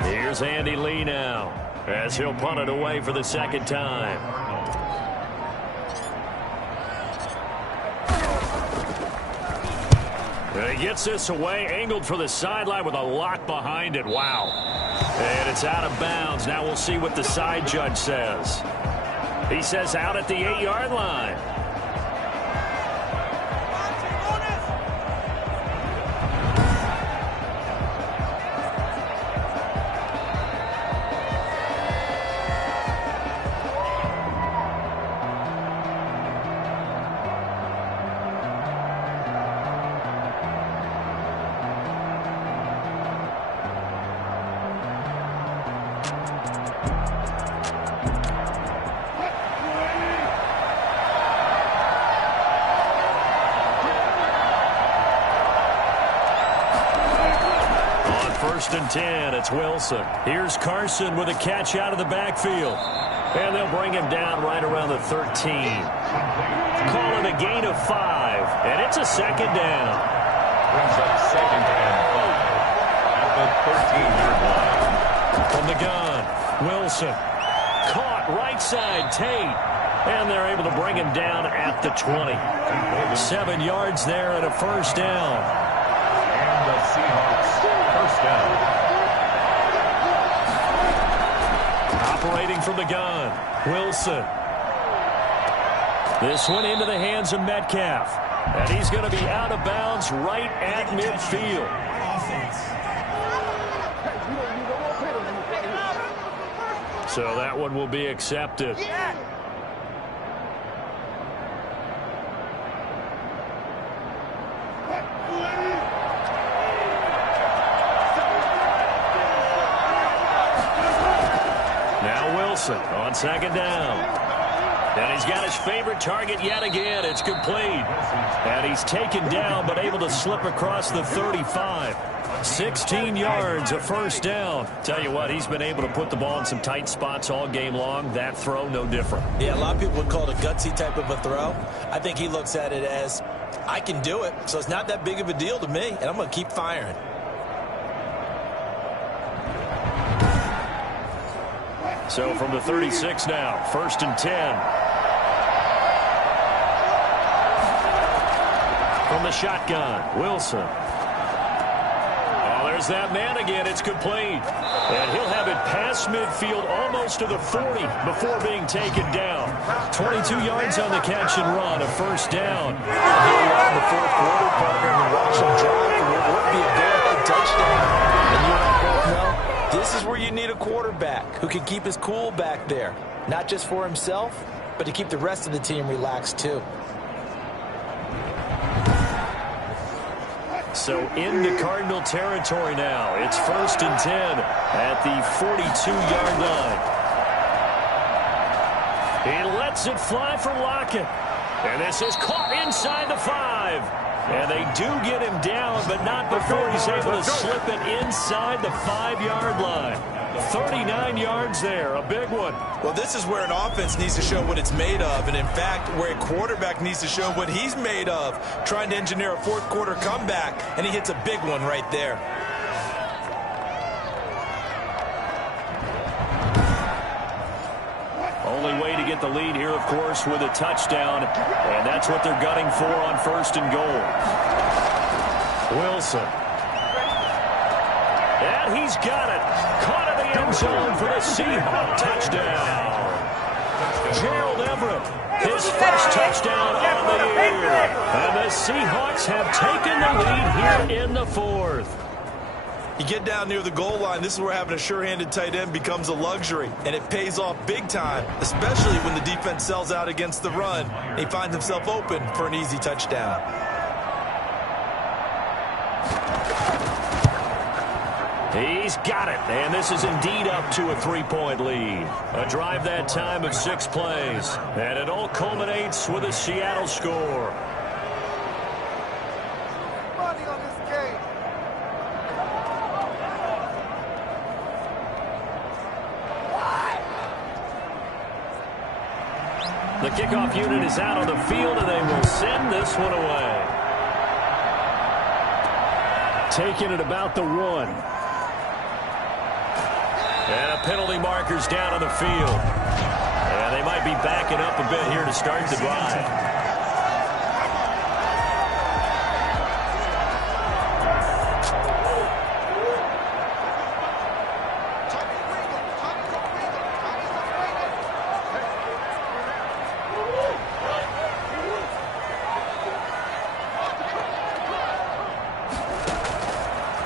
Here's Andy Lee now, as he'll punt it away for the 2nd time. And he gets this away, angled for the sideline with a lock behind it. Wow. And it's out of bounds. Now we'll see what the side judge says. He says out at the 8-yard line. First and 10, it's Wilson. Here's Carson with a catch out of the backfield. And they'll bring him down right around the 13. Call it a gain of 5, and it's a 2nd down. Brings up 2nd and 5 at the 13-yard line. From the gun, Wilson. Caught right side, Tate. And they're able to bring him down at the 20. 7 yards there and a 1st down. And the Seahawks 1st down. Operating from the gun, Wilson. This one into the hands of Metcalf. And he's going to be out of bounds right at midfield. So that one will be accepted. On 2nd down. And he's got his favorite target yet again. It's complete. And he's taken down but able to slip across the 35. 16 yards, a 1st down. Tell you what, he's been able to put the ball in some tight spots all game long. That throw, no different. Yeah, a lot of people would call it a gutsy type of a throw. I think he looks at it as, I can do it, so it's not that big of a deal to me, and I'm going to keep firing. So from the 36 now, 1st and 10. From the shotgun, Wilson. Oh, there's that man again. It's complete. And he'll have it past midfield almost to the 40 before being taken down. 22 yards on the catch and run, a 1st down. Here we are in the 4th quarter, partner, and watch them drive for what would be a go-ahead touchdown. And you and I both know, this is where you need a quarterback who can keep his cool back there. Not just for himself, but to keep the rest of the team relaxed too. So into Cardinal territory now. It's 1st and 10 at the 42-yard line. He lets it fly for Lockett. And this is caught inside the 5. And they do get him down, but not before he's able to slip it inside the 5-yard line. 39 yards there, a big one. Well, this is where an offense needs to show what it's made of, and in fact, where a quarterback needs to show what he's made of, trying to engineer a 4th quarter comeback, and he hits a big one right there. Only way to get the lead here, of course, with a touchdown, and that's what they're gunning for on 1st and goal. Wilson. And he's got it. Caught in the end zone for the Seahawks touchdown. Gerald Everett, his first touchdown on the year. And the Seahawks have taken the lead here in the 4th. You get down near the goal line, this is where having a sure-handed tight end becomes a luxury, and it pays off big time, especially when the defense sells out against the run. He finds himself open for an easy touchdown. He's got it, and this is indeed up to a 3-point lead. A drive that time of 6 plays, and it all culminates with a Seattle score. The kickoff unit is out on the field, and they will send this one away. Taking it about the 1. And a penalty marker's down on the field. And they might be backing up a bit here to start the drive.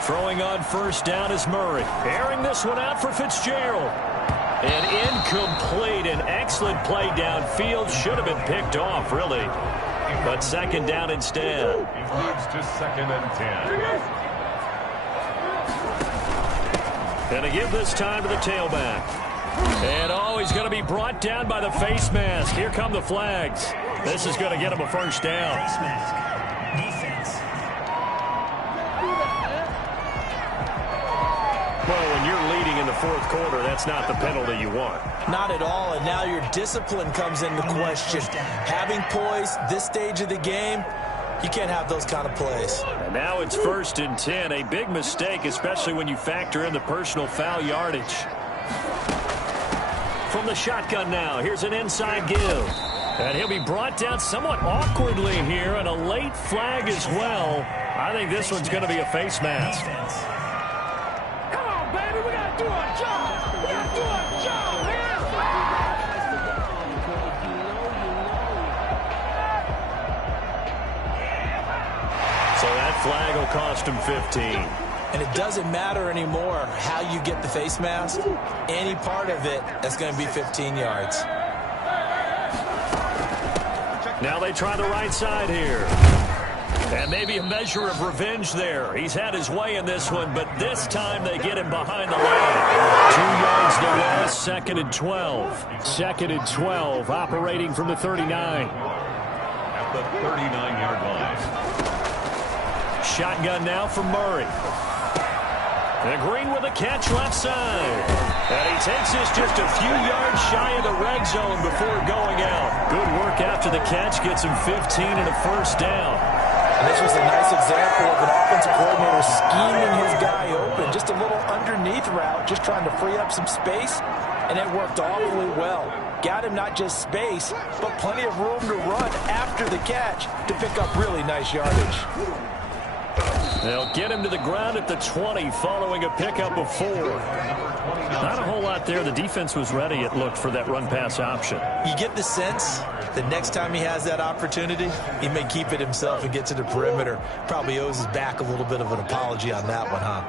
Throwing on 1st down is Murray. Airing this one out for Fitzgerald. And incomplete. An excellent play downfield. Should have been picked off, really. But 2nd down instead. He moves to 2nd and 10. And to give this time to the tailback. And he's going to be brought down by the face mask. Here come the flags. This is going to get him a 1st down. Face mask. Defense. Well, when you're leading in the 4th quarter, that's not the penalty you want. Not at all, and now your discipline comes into question. Having poise this stage of the game, you can't have those kind of plays. And now it's 1st and 10, a big mistake, especially when you factor in the personal foul yardage. From the shotgun now, here's an inside give. And he'll be brought down somewhat awkwardly here, and a late flag as well. I think this one's going to be a face mask. Defense. So that flag will cost him 15. And it doesn't matter anymore how you get the face mask. Any part of it, that's going to be 15 yards. Now they try the right side here. And maybe a measure of revenge there. He's had his way in this one, but this time they get him behind the line. 2 yards to loss, 2nd and 12. 2nd and 12, operating from the 39. At the 39-yard line. Shotgun now for Murray. And Green with a catch left side. And he takes this just a few yards shy of the red zone before going out. Good work after the catch. Gets him 15 and a 1st down. And this was a nice example of an offensive coordinator scheming his guy open. Just a little underneath route, just trying to free up some space. And it worked awfully well. Got him not just space, but plenty of room to run after the catch to pick up really nice yardage. They'll get him to the ground at the 20 following a pickup of 4. Not a whole lot there. The defense was ready, it looked, for that run-pass option. You get the sense the next time he has that opportunity, he may keep it himself and get to the perimeter. Probably owes his back a little bit of an apology on that one, huh?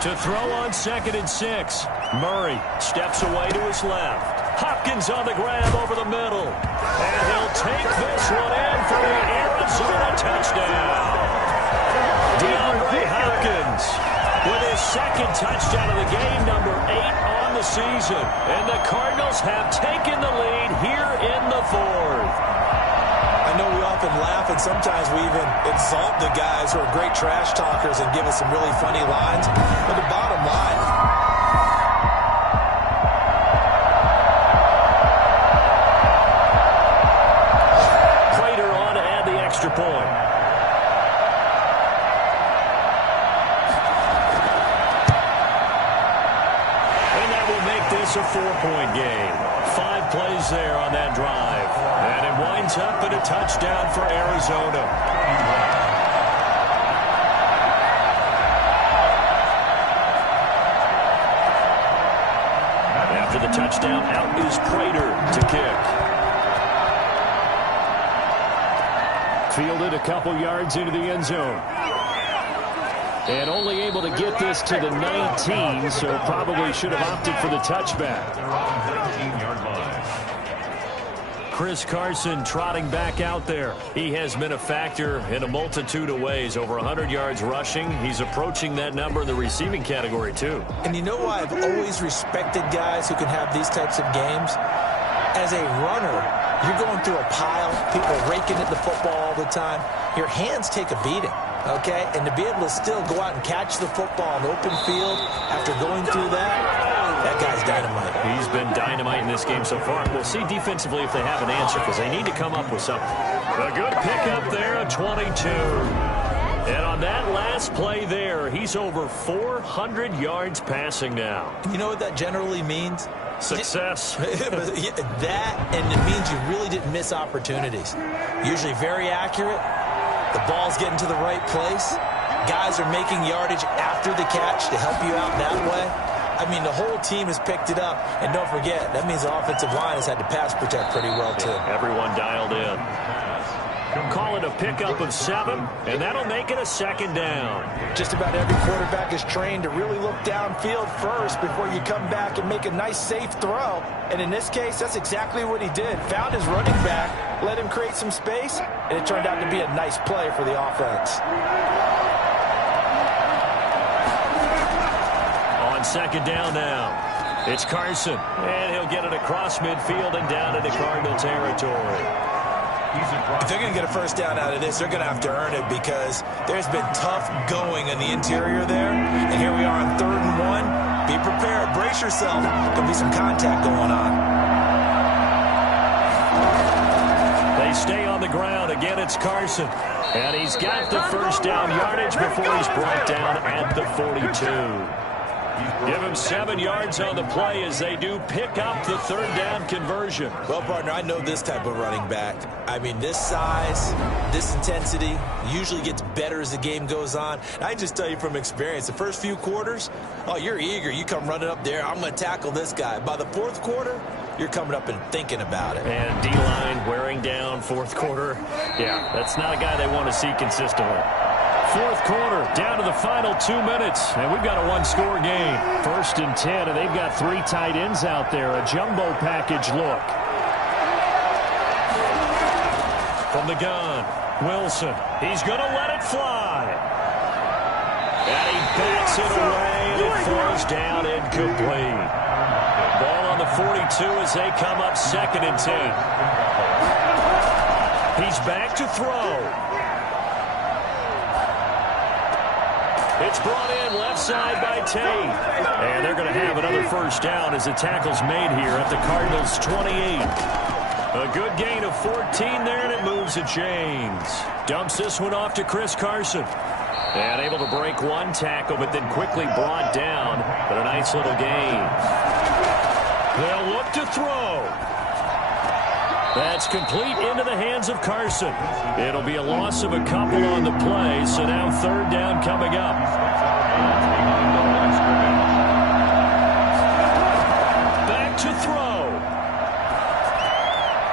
To throw on 2nd and 6. Murray steps away to his left. Hopkins on the grab over the middle. And he'll take this one in for the Arizona touchdown. DeAndre Hopkins with his 2nd touchdown of the game, number 8 on the season. And the Cardinals have taken the lead here in the 4th. I know we often laugh, and sometimes we even exalt the guys who are great trash talkers and give us some really funny lines. But the bottom line, extra point. And that will make this It's a 4-point game. 5 plays there on that drive. And it winds up in a touchdown for Arizona. After the touchdown, out is Prater to kick. Fielded a couple yards into the end zone. And only able to get this to the 19, so probably should have opted for the touchback. 19-yard line. Chris Carson trotting back out there. He has been a factor in a multitude of ways. Over 100 yards rushing. He's approaching that number in the receiving category, too. And you know why I've always respected guys who can have these types of games? As a runner, you're going through a pile, people raking at the football all the time. Your hands take a beating, okay? And to be able to still go out and catch the football in open field after going through that guy's dynamite. He's been dynamite in this game so far. We'll see defensively if they have an answer, because they need to come up with something. A good pickup there, a 22. And on that last play there, he's over 400 yards passing now. You know what that generally means? Success. That, and it means you really didn't miss opportunities. Usually very accurate. The ball's getting to the right place. Guys are making yardage after the catch to help you out that way. I mean, the whole team has picked it up. And don't forget, that means the offensive line has had to pass protect pretty well, too. Yeah, everyone dialed in. Call it a pickup of 7, and that'll make it a 2nd down. Just about every quarterback is trained to really look downfield first before you come back and make a nice, safe throw. And in this case, that's exactly what he did. Found his running back, let him create some space, and it turned out to be a nice play for the offense. On 2nd down now, it's Carson, and he'll get it across midfield and down into Cardinal territory. If they're going to get a first down out of this, they're going to have to earn it, because there's been tough going in the interior there. And here we are on 3rd and 1. Be prepared. Brace yourself. There'll be some contact going on. They stay on the ground. Again, it's Carson. And he's got the first down yardage before he's brought down at the 42. Give him 7 yards on the play as they do pick up the 3rd down conversion. Well, partner, I know this type of running back. I mean, this size, this intensity usually gets better as the game goes on. I just tell you from experience, the first few quarters, oh, you're eager. You come running up there, I'm going to tackle this guy. By the 4th quarter, you're coming up and thinking about it. And D-line wearing down 4th quarter. Yeah, that's not a guy they want to see consistently. 4th quarter, down to the final 2 minutes, and we've got a 1-score game. 1st and 10, and they've got 3 tight ends out there. A jumbo package look. From the gun, Wilson. He's going to let it fly. And he bats it away, and it falls down incomplete. Ball on the 42 as they come up 2nd and 10. He's back to throw. It's brought in left side by Tate. And they're going to have another first down as the tackle's made here at the Cardinals' 28. A good gain of 14 there, and it moves the chains. Dumps this one off to Chris Carson. And able to break 1 tackle, but then quickly brought down. But a nice little gain. They'll look to throw. That's complete into the hands of Carson. It'll be a loss of a couple on the play, so now 3rd down coming up. Back to throw.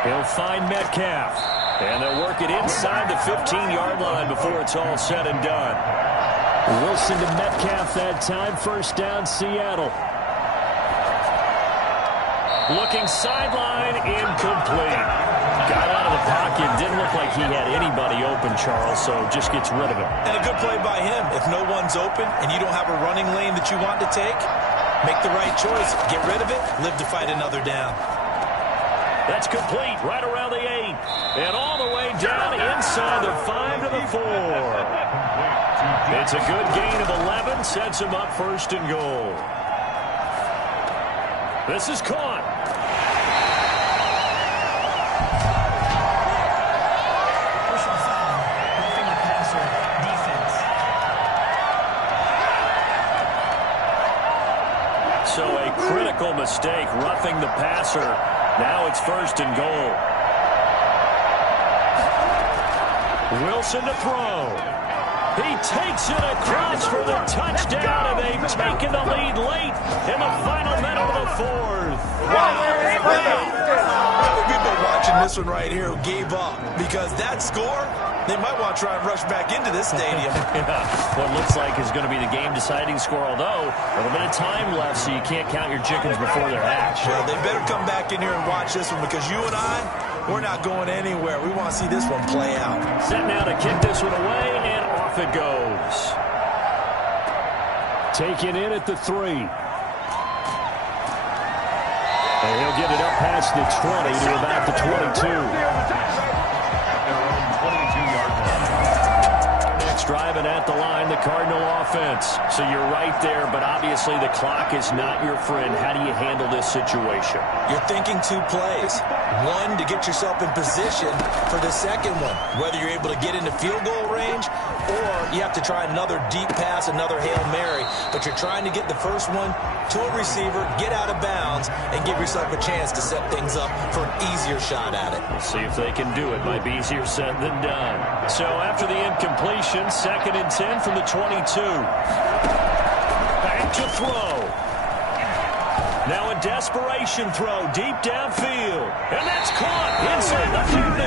He'll find Metcalf. And they'll work it inside the 15-yard line before it's all said and done. Wilson to Metcalf that time. First down, Seattle. Looking sideline, incomplete. Got out of the pocket. Didn't look like he had anybody open, Charles, so just gets rid of it. And a good play by him. If no one's open and you don't have a running lane that you want to take, make the right choice. Get rid of it. Live to fight another down. That's complete right around the 8. And all the way down inside the 5 to the 4. It's a good gain of 11. Sets him up 1st and goal. This is caught. So a critical mistake, roughing the passer. Now it's 1st and goal. Wilson to throw. He takes it across for the touchdown, and they've taken the lead late in the final minute of the 4th. We've been watching this one right here who gave up, because that score, they might want to try and rush back into this stadium. What looks like is going to be the game-deciding score, although a little bit of time left, so you can't count your chickens before they're hatched. Well, they better come back in here and watch this one, because you and we're not going anywhere. We want to see this one play out. Set now to kick this one away, and off it goes. Taken in at the 3. And he'll get it up past the 20 to about the 22. Driving at the line, the Cardinal offense. So you're right there, but obviously the clock is not your friend. How do you handle this situation? You're thinking 2 plays. One, to get yourself in position for the second one, whether you're able to get into field goal range or you have to try another deep pass, another Hail Mary. But you're trying to get the first one to a receiver, get out of bounds, and give yourself a chance to set things up for an easier shot at it. We'll see if they can do it. Might be easier said than done. So after the incompletion, 2nd and 10 from the 22. Back to throw. Now a desperation throw deep downfield. And that's caught inside the 30.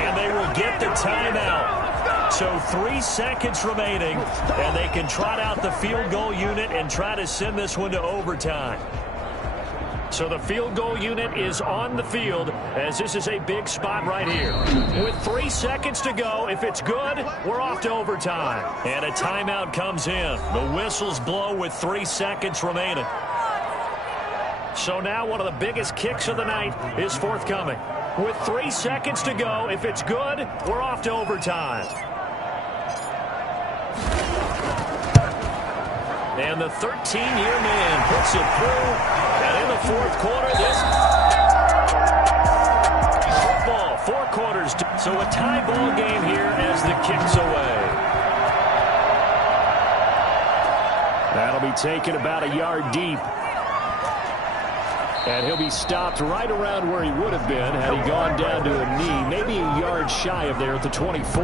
And they will get the timeout. So 3 seconds remaining, and they can trot out the field goal unit and try to send this one to overtime. So the field goal unit is on the field, as this is a big spot right here. With 3 seconds to go, if it's good, we're off to overtime. And a timeout comes in. The whistles blow with 3 seconds remaining. So now one of the biggest kicks of the night is forthcoming. With 3 seconds to go, if it's good, we're off to overtime. And the 13-year man puts it through. And in the 4th quarter, this football, 4 quarters. So a tie ball game here as the kick's away. That'll be taken about a yard deep. And he'll be stopped right around where he would have been had he gone down to a knee, maybe a yard shy of there at the 24.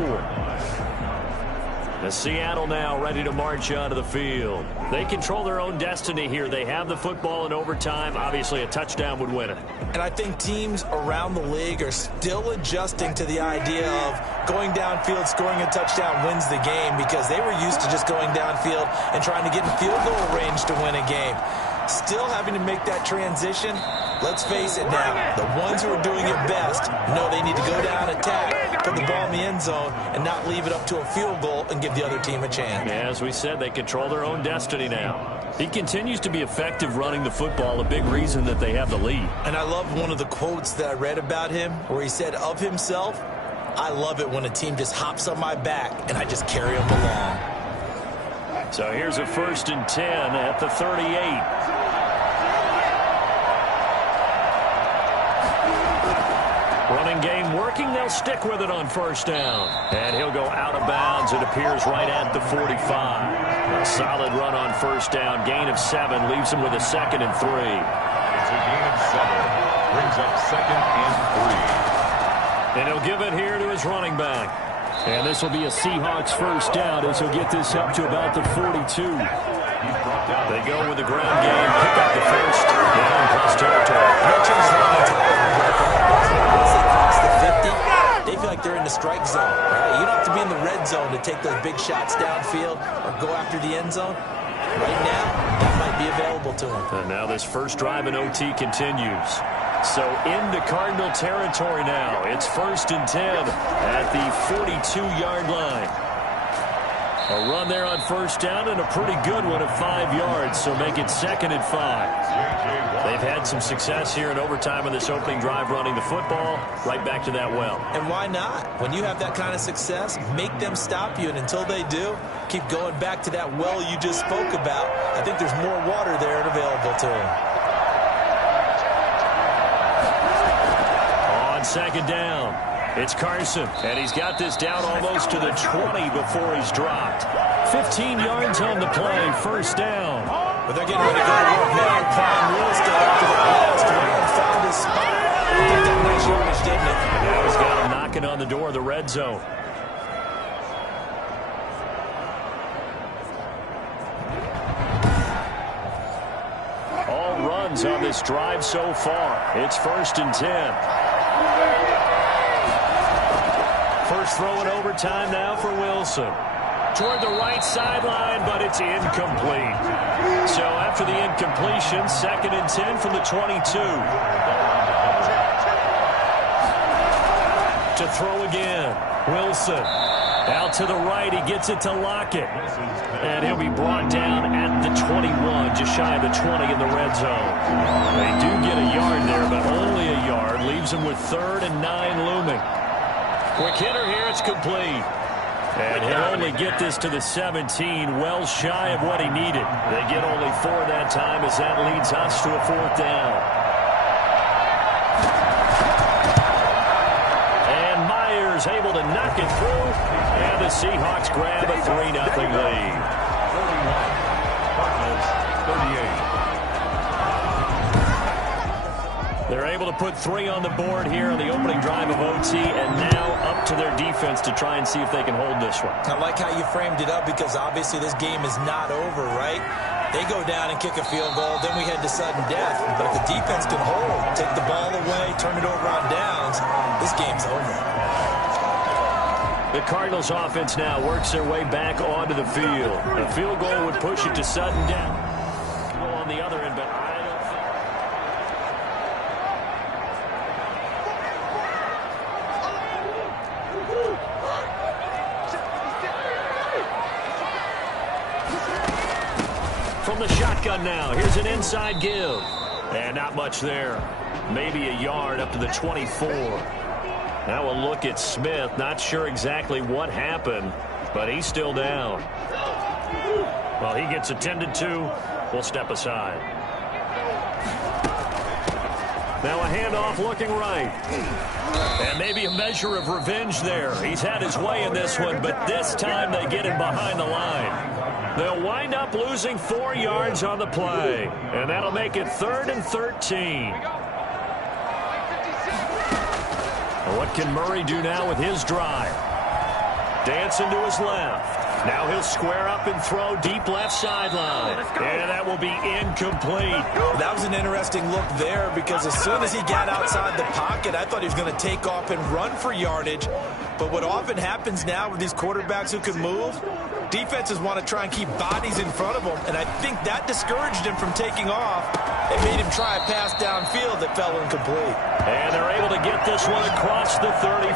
The Seattle now ready to march onto the field. They control their own destiny here. They have the football in overtime. Obviously, a touchdown would win it. And I think teams around the league are still adjusting to the idea of going downfield, scoring a touchdown wins the game, because they were used to just going downfield and trying to get in field goal range to win a game. Still having to make that transition. Let's face it now, the ones who are doing it best know they need to go down, attack, put the ball in the end zone, and not leave it up to a field goal and give the other team a chance. Yeah, as we said, they control their own destiny now. He continues to be effective running the football, a big reason that they have the lead. And I love one of the quotes that I read about him where he said of himself, "I love it when a team just hops on my back and I just carry them along." So here's a 1st and 10 at the 38. Running game working. They'll stick with it on 1st down. And he'll go out of bounds. It appears right at the 45. A solid run on 1st down. Gain of 7 leaves him with a 2nd and 3. It's a gain of 7. Brings up 2nd and 3. And he'll give it here to his running back. And this will be a Seahawks 1st down as he'll get this up to about the 42. They go with the ground game. Pick up the first. Now in plus territory. They feel like they're in the strike zone. Right? You don't have to be in the red zone to take those big shots downfield or go after the end zone. Right now, that might be available to them. And now this first drive in OT continues. So into Cardinal territory now. It's 1st and 10 at the 42-yard line. A run there on 1st down and a pretty good one at 5 yards. So make it 2nd and 5. They've had some success here in overtime in this opening drive running the football. Right back to that well. And why not? When you have that kind of success, make them stop you. And until they do, keep going back to that well you just spoke about. I think there's more water there and available to them. On 2nd down, it's Carson. And he's got this down almost to the 20 before he's dropped. 15 yards on the play, 1st down. But they're getting ready to go to work now in prime real estate after the last round found his spot. Picked up nice yardage, didn't it? And now he's got him knocking on the door of the red zone. All runs on this drive so far. It's 1st and 10. First throw in overtime now for Wilson. Toward the right sideline, but it's incomplete. So after the incompletion, 2nd and 10 from the 22. To throw again. Wilson. Out to the right. He gets it to Lockett. And he'll be brought down at the 21, just shy of the 20 in the red zone. They do get a yard there, but only a yard. Leaves them with 3rd and 9 looming. Quick hitter here. It's complete. And he'll only get this to the 17, well shy of what he needed. They get only 4 that time as that leads us to a 4th down. And Myers able to knock it through. And the Seahawks grab a 3-0 lead. 38. They're able to put 3 on the board here on the opening drive of OT, and now up to their defense to try and see if they can hold this one. I like how you framed it up because obviously this game is not over, right? They go down and kick a field goal, then we head to sudden death. But if the defense can hold, take the ball away, turn it over on downs, this game's over. The Cardinals offense now works their way back onto the field. A field goal would push it to sudden death. On the other end, but I don't think... From the shotgun now, here's an inside give. And not much there. Maybe a yard up to the 24. Now a look at Smith. Not sure exactly what happened, but he's still down. Well, he gets attended to. We'll step aside. Now a handoff looking right. And maybe a measure of revenge there. He's had his way in this one, but this time they get him behind the line. They'll wind up losing 4 yards on the play. And that'll make it 3rd and 13. And what can Murray do now with his drive? Dancing to his left. Now he'll square up and throw deep left sideline. And that will be incomplete. That was an interesting look there because as soon as he got outside the pocket, I thought he was going to take off and run for yardage. But what often happens now with these quarterbacks who can move, defenses want to try and keep bodies in front of them. And I think that discouraged him from taking off and made him try a pass downfield that fell incomplete. And they're able to get this one across the 35.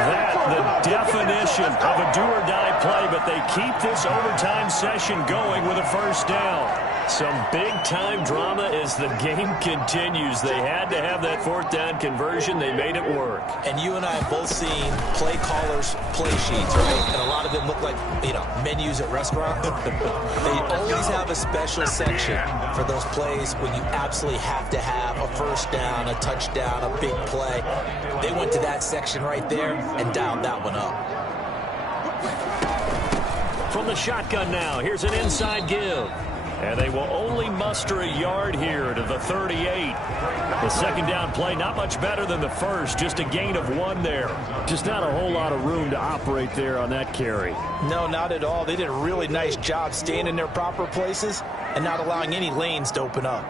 That, the definition of a do-or-die play, but they keep this overtime session going with a 1st down. Some big-time drama as the game continues. They had to have that 4th down conversion. They made it work. And you and I have both seen play callers' play sheets, right? And a lot of them look like, menus at restaurants. They always have a special section for those plays when you absolutely have to have a 1st down, a touchdown, a big play. They went to that section right there and dialed that one up. From the shotgun now, here's an inside give. And they will only muster a yard here to the 38. The 2nd down play, not much better than the first, just a gain of 1 there. Just not a whole lot of room to operate there on that carry. No, not at all. They did a really nice job staying in their proper places and not allowing any lanes to open up.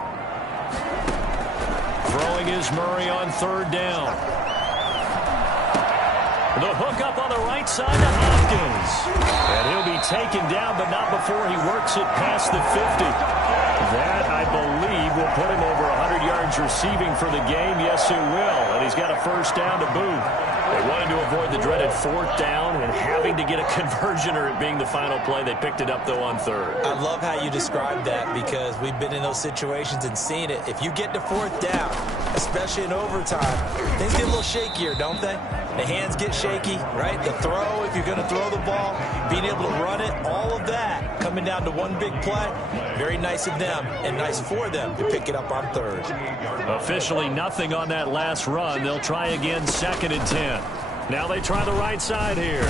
Throwing is Murray on 3rd down. The hook up on the right side to Hopkins. And he'll be taken down, but not before he works it past the 50. That, I believe, will put him over 100 yards receiving for the game. Yes, it will. And he's got a 1st down to boot. They wanted to avoid the dreaded 4th down and having to get a conversion or it being the final play. They picked it up, though, on 3rd. I love how you described that because we've been in those situations and seen it. If you get to 4th down, especially in overtime, things get a little shakier, don't they? The hands get shaky, right? The throw, if you're going to throw the ball, being able to run it, all of that coming down to one big play. Very nice of them and nice for them to pick it up on 3rd. Officially nothing on that last run. They'll try again 2nd and 10. Now they try the right side here.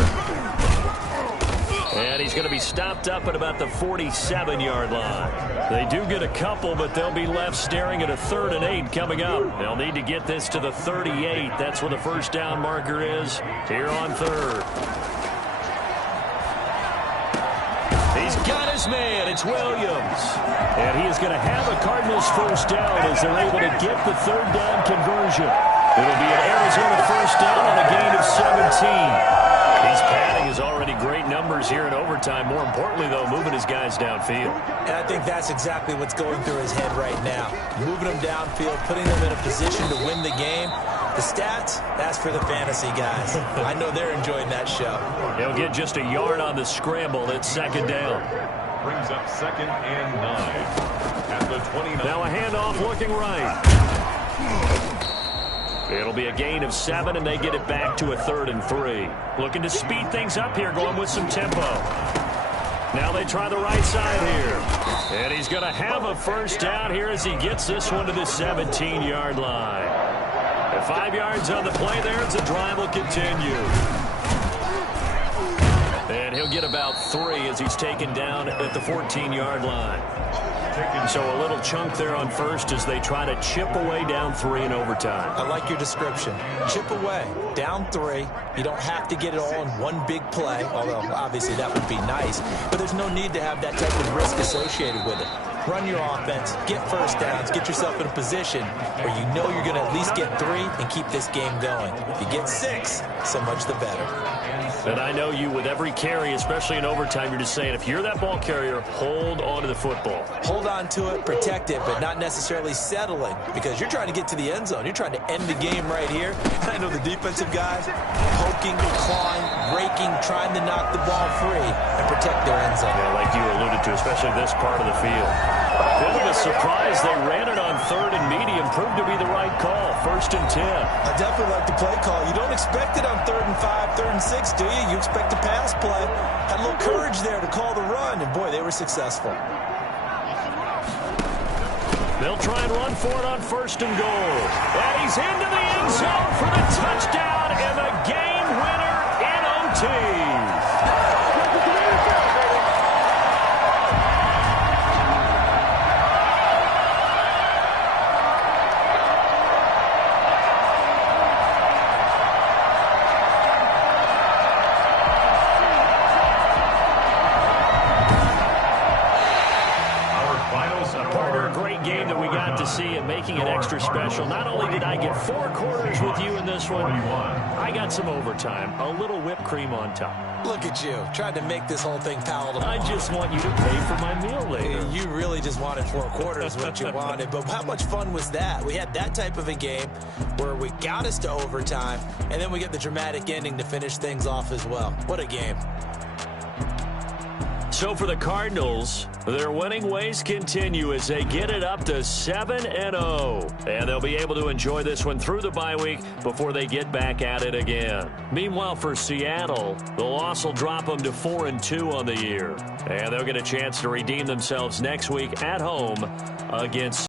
And he's going to be stopped up at about the 47-yard line. They do get a couple, but they'll be left staring at a 3rd and 8 coming up. They'll need to get this to the 38. That's where the first down marker is here on 3rd. He's got his man. It's Williams. And he is going to have a Cardinals first down as they're able to get the 3rd down conversion. It'll be an Arizona first down on a gain of 17. He's padding his already great numbers here in overtime. More importantly, though, moving his guys downfield. And I think that's exactly what's going through his head right now. Moving them downfield, putting them in a position to win the game. The stats, that's for the fantasy guys. I know they're enjoying that show. He'll get just a yard on the scramble. It's 2nd down. Brings up 2nd and 9 at the 29. Now a handoff looking right. It'll be a gain of 7, and they get it back to a 3rd and 3. Looking to speed things up here, going with some tempo. Now they try the right side here. And he's going to have a first down here as he gets this one to the 17-yard line. At 5 yards on the play there, as the drive will continue. And he'll get about 3 as he's taken down at the 14-yard line. So a little chunk there on first as they try to chip away down 3 in overtime. I like your description. Chip away, down 3. You don't have to get it all in one big play, although obviously that would be nice. But there's no need to have that type of risk associated with it. Run your offense, get first downs, get yourself in a position where you know you're going to at least get 3 and keep this game going. If you get 6, so much the better. And I know you, with every carry, especially in overtime, you're just saying, if you're that ball carrier, hold on to the football. Hold on to it, protect it, but not necessarily settling, because you're trying to get to the end zone. You're trying to end the game right here. I know the defensive guys poking, clawing, raking, trying to knock the ball free and protect their end zone. Yeah, like you alluded to, especially this part of the field. Bit of a surprise. They ran it on 3rd and medium. Proved to be the right call. 1st and 10. I definitely like the play call. You don't expect it on 3rd and 5, 3rd and 6, do you? You expect a pass play. Had a little courage there to call the run, and boy, they were successful. They'll try and run for it on 1st and goal. And he's into the end zone for the touchdown and the game winner in OT. Making it extra special. Not only did I get 4 quarters with you in this one, I got some overtime. A little whipped cream on top. Look at you, trying to make this whole thing palatable. I just want you to pay for my meal later. You really just wanted 4 quarters, what you wanted. But how much fun was that? We had that type of a game where we got us to overtime, and then we get the dramatic ending to finish things off as well. What a game. So for the Cardinals, their winning ways continue as they get it up to 7-0. And they'll be able to enjoy this one through the bye week before they get back at it again. Meanwhile, for Seattle, the loss will drop them to 4-2 on the year. And they'll get a chance to redeem themselves next week at home against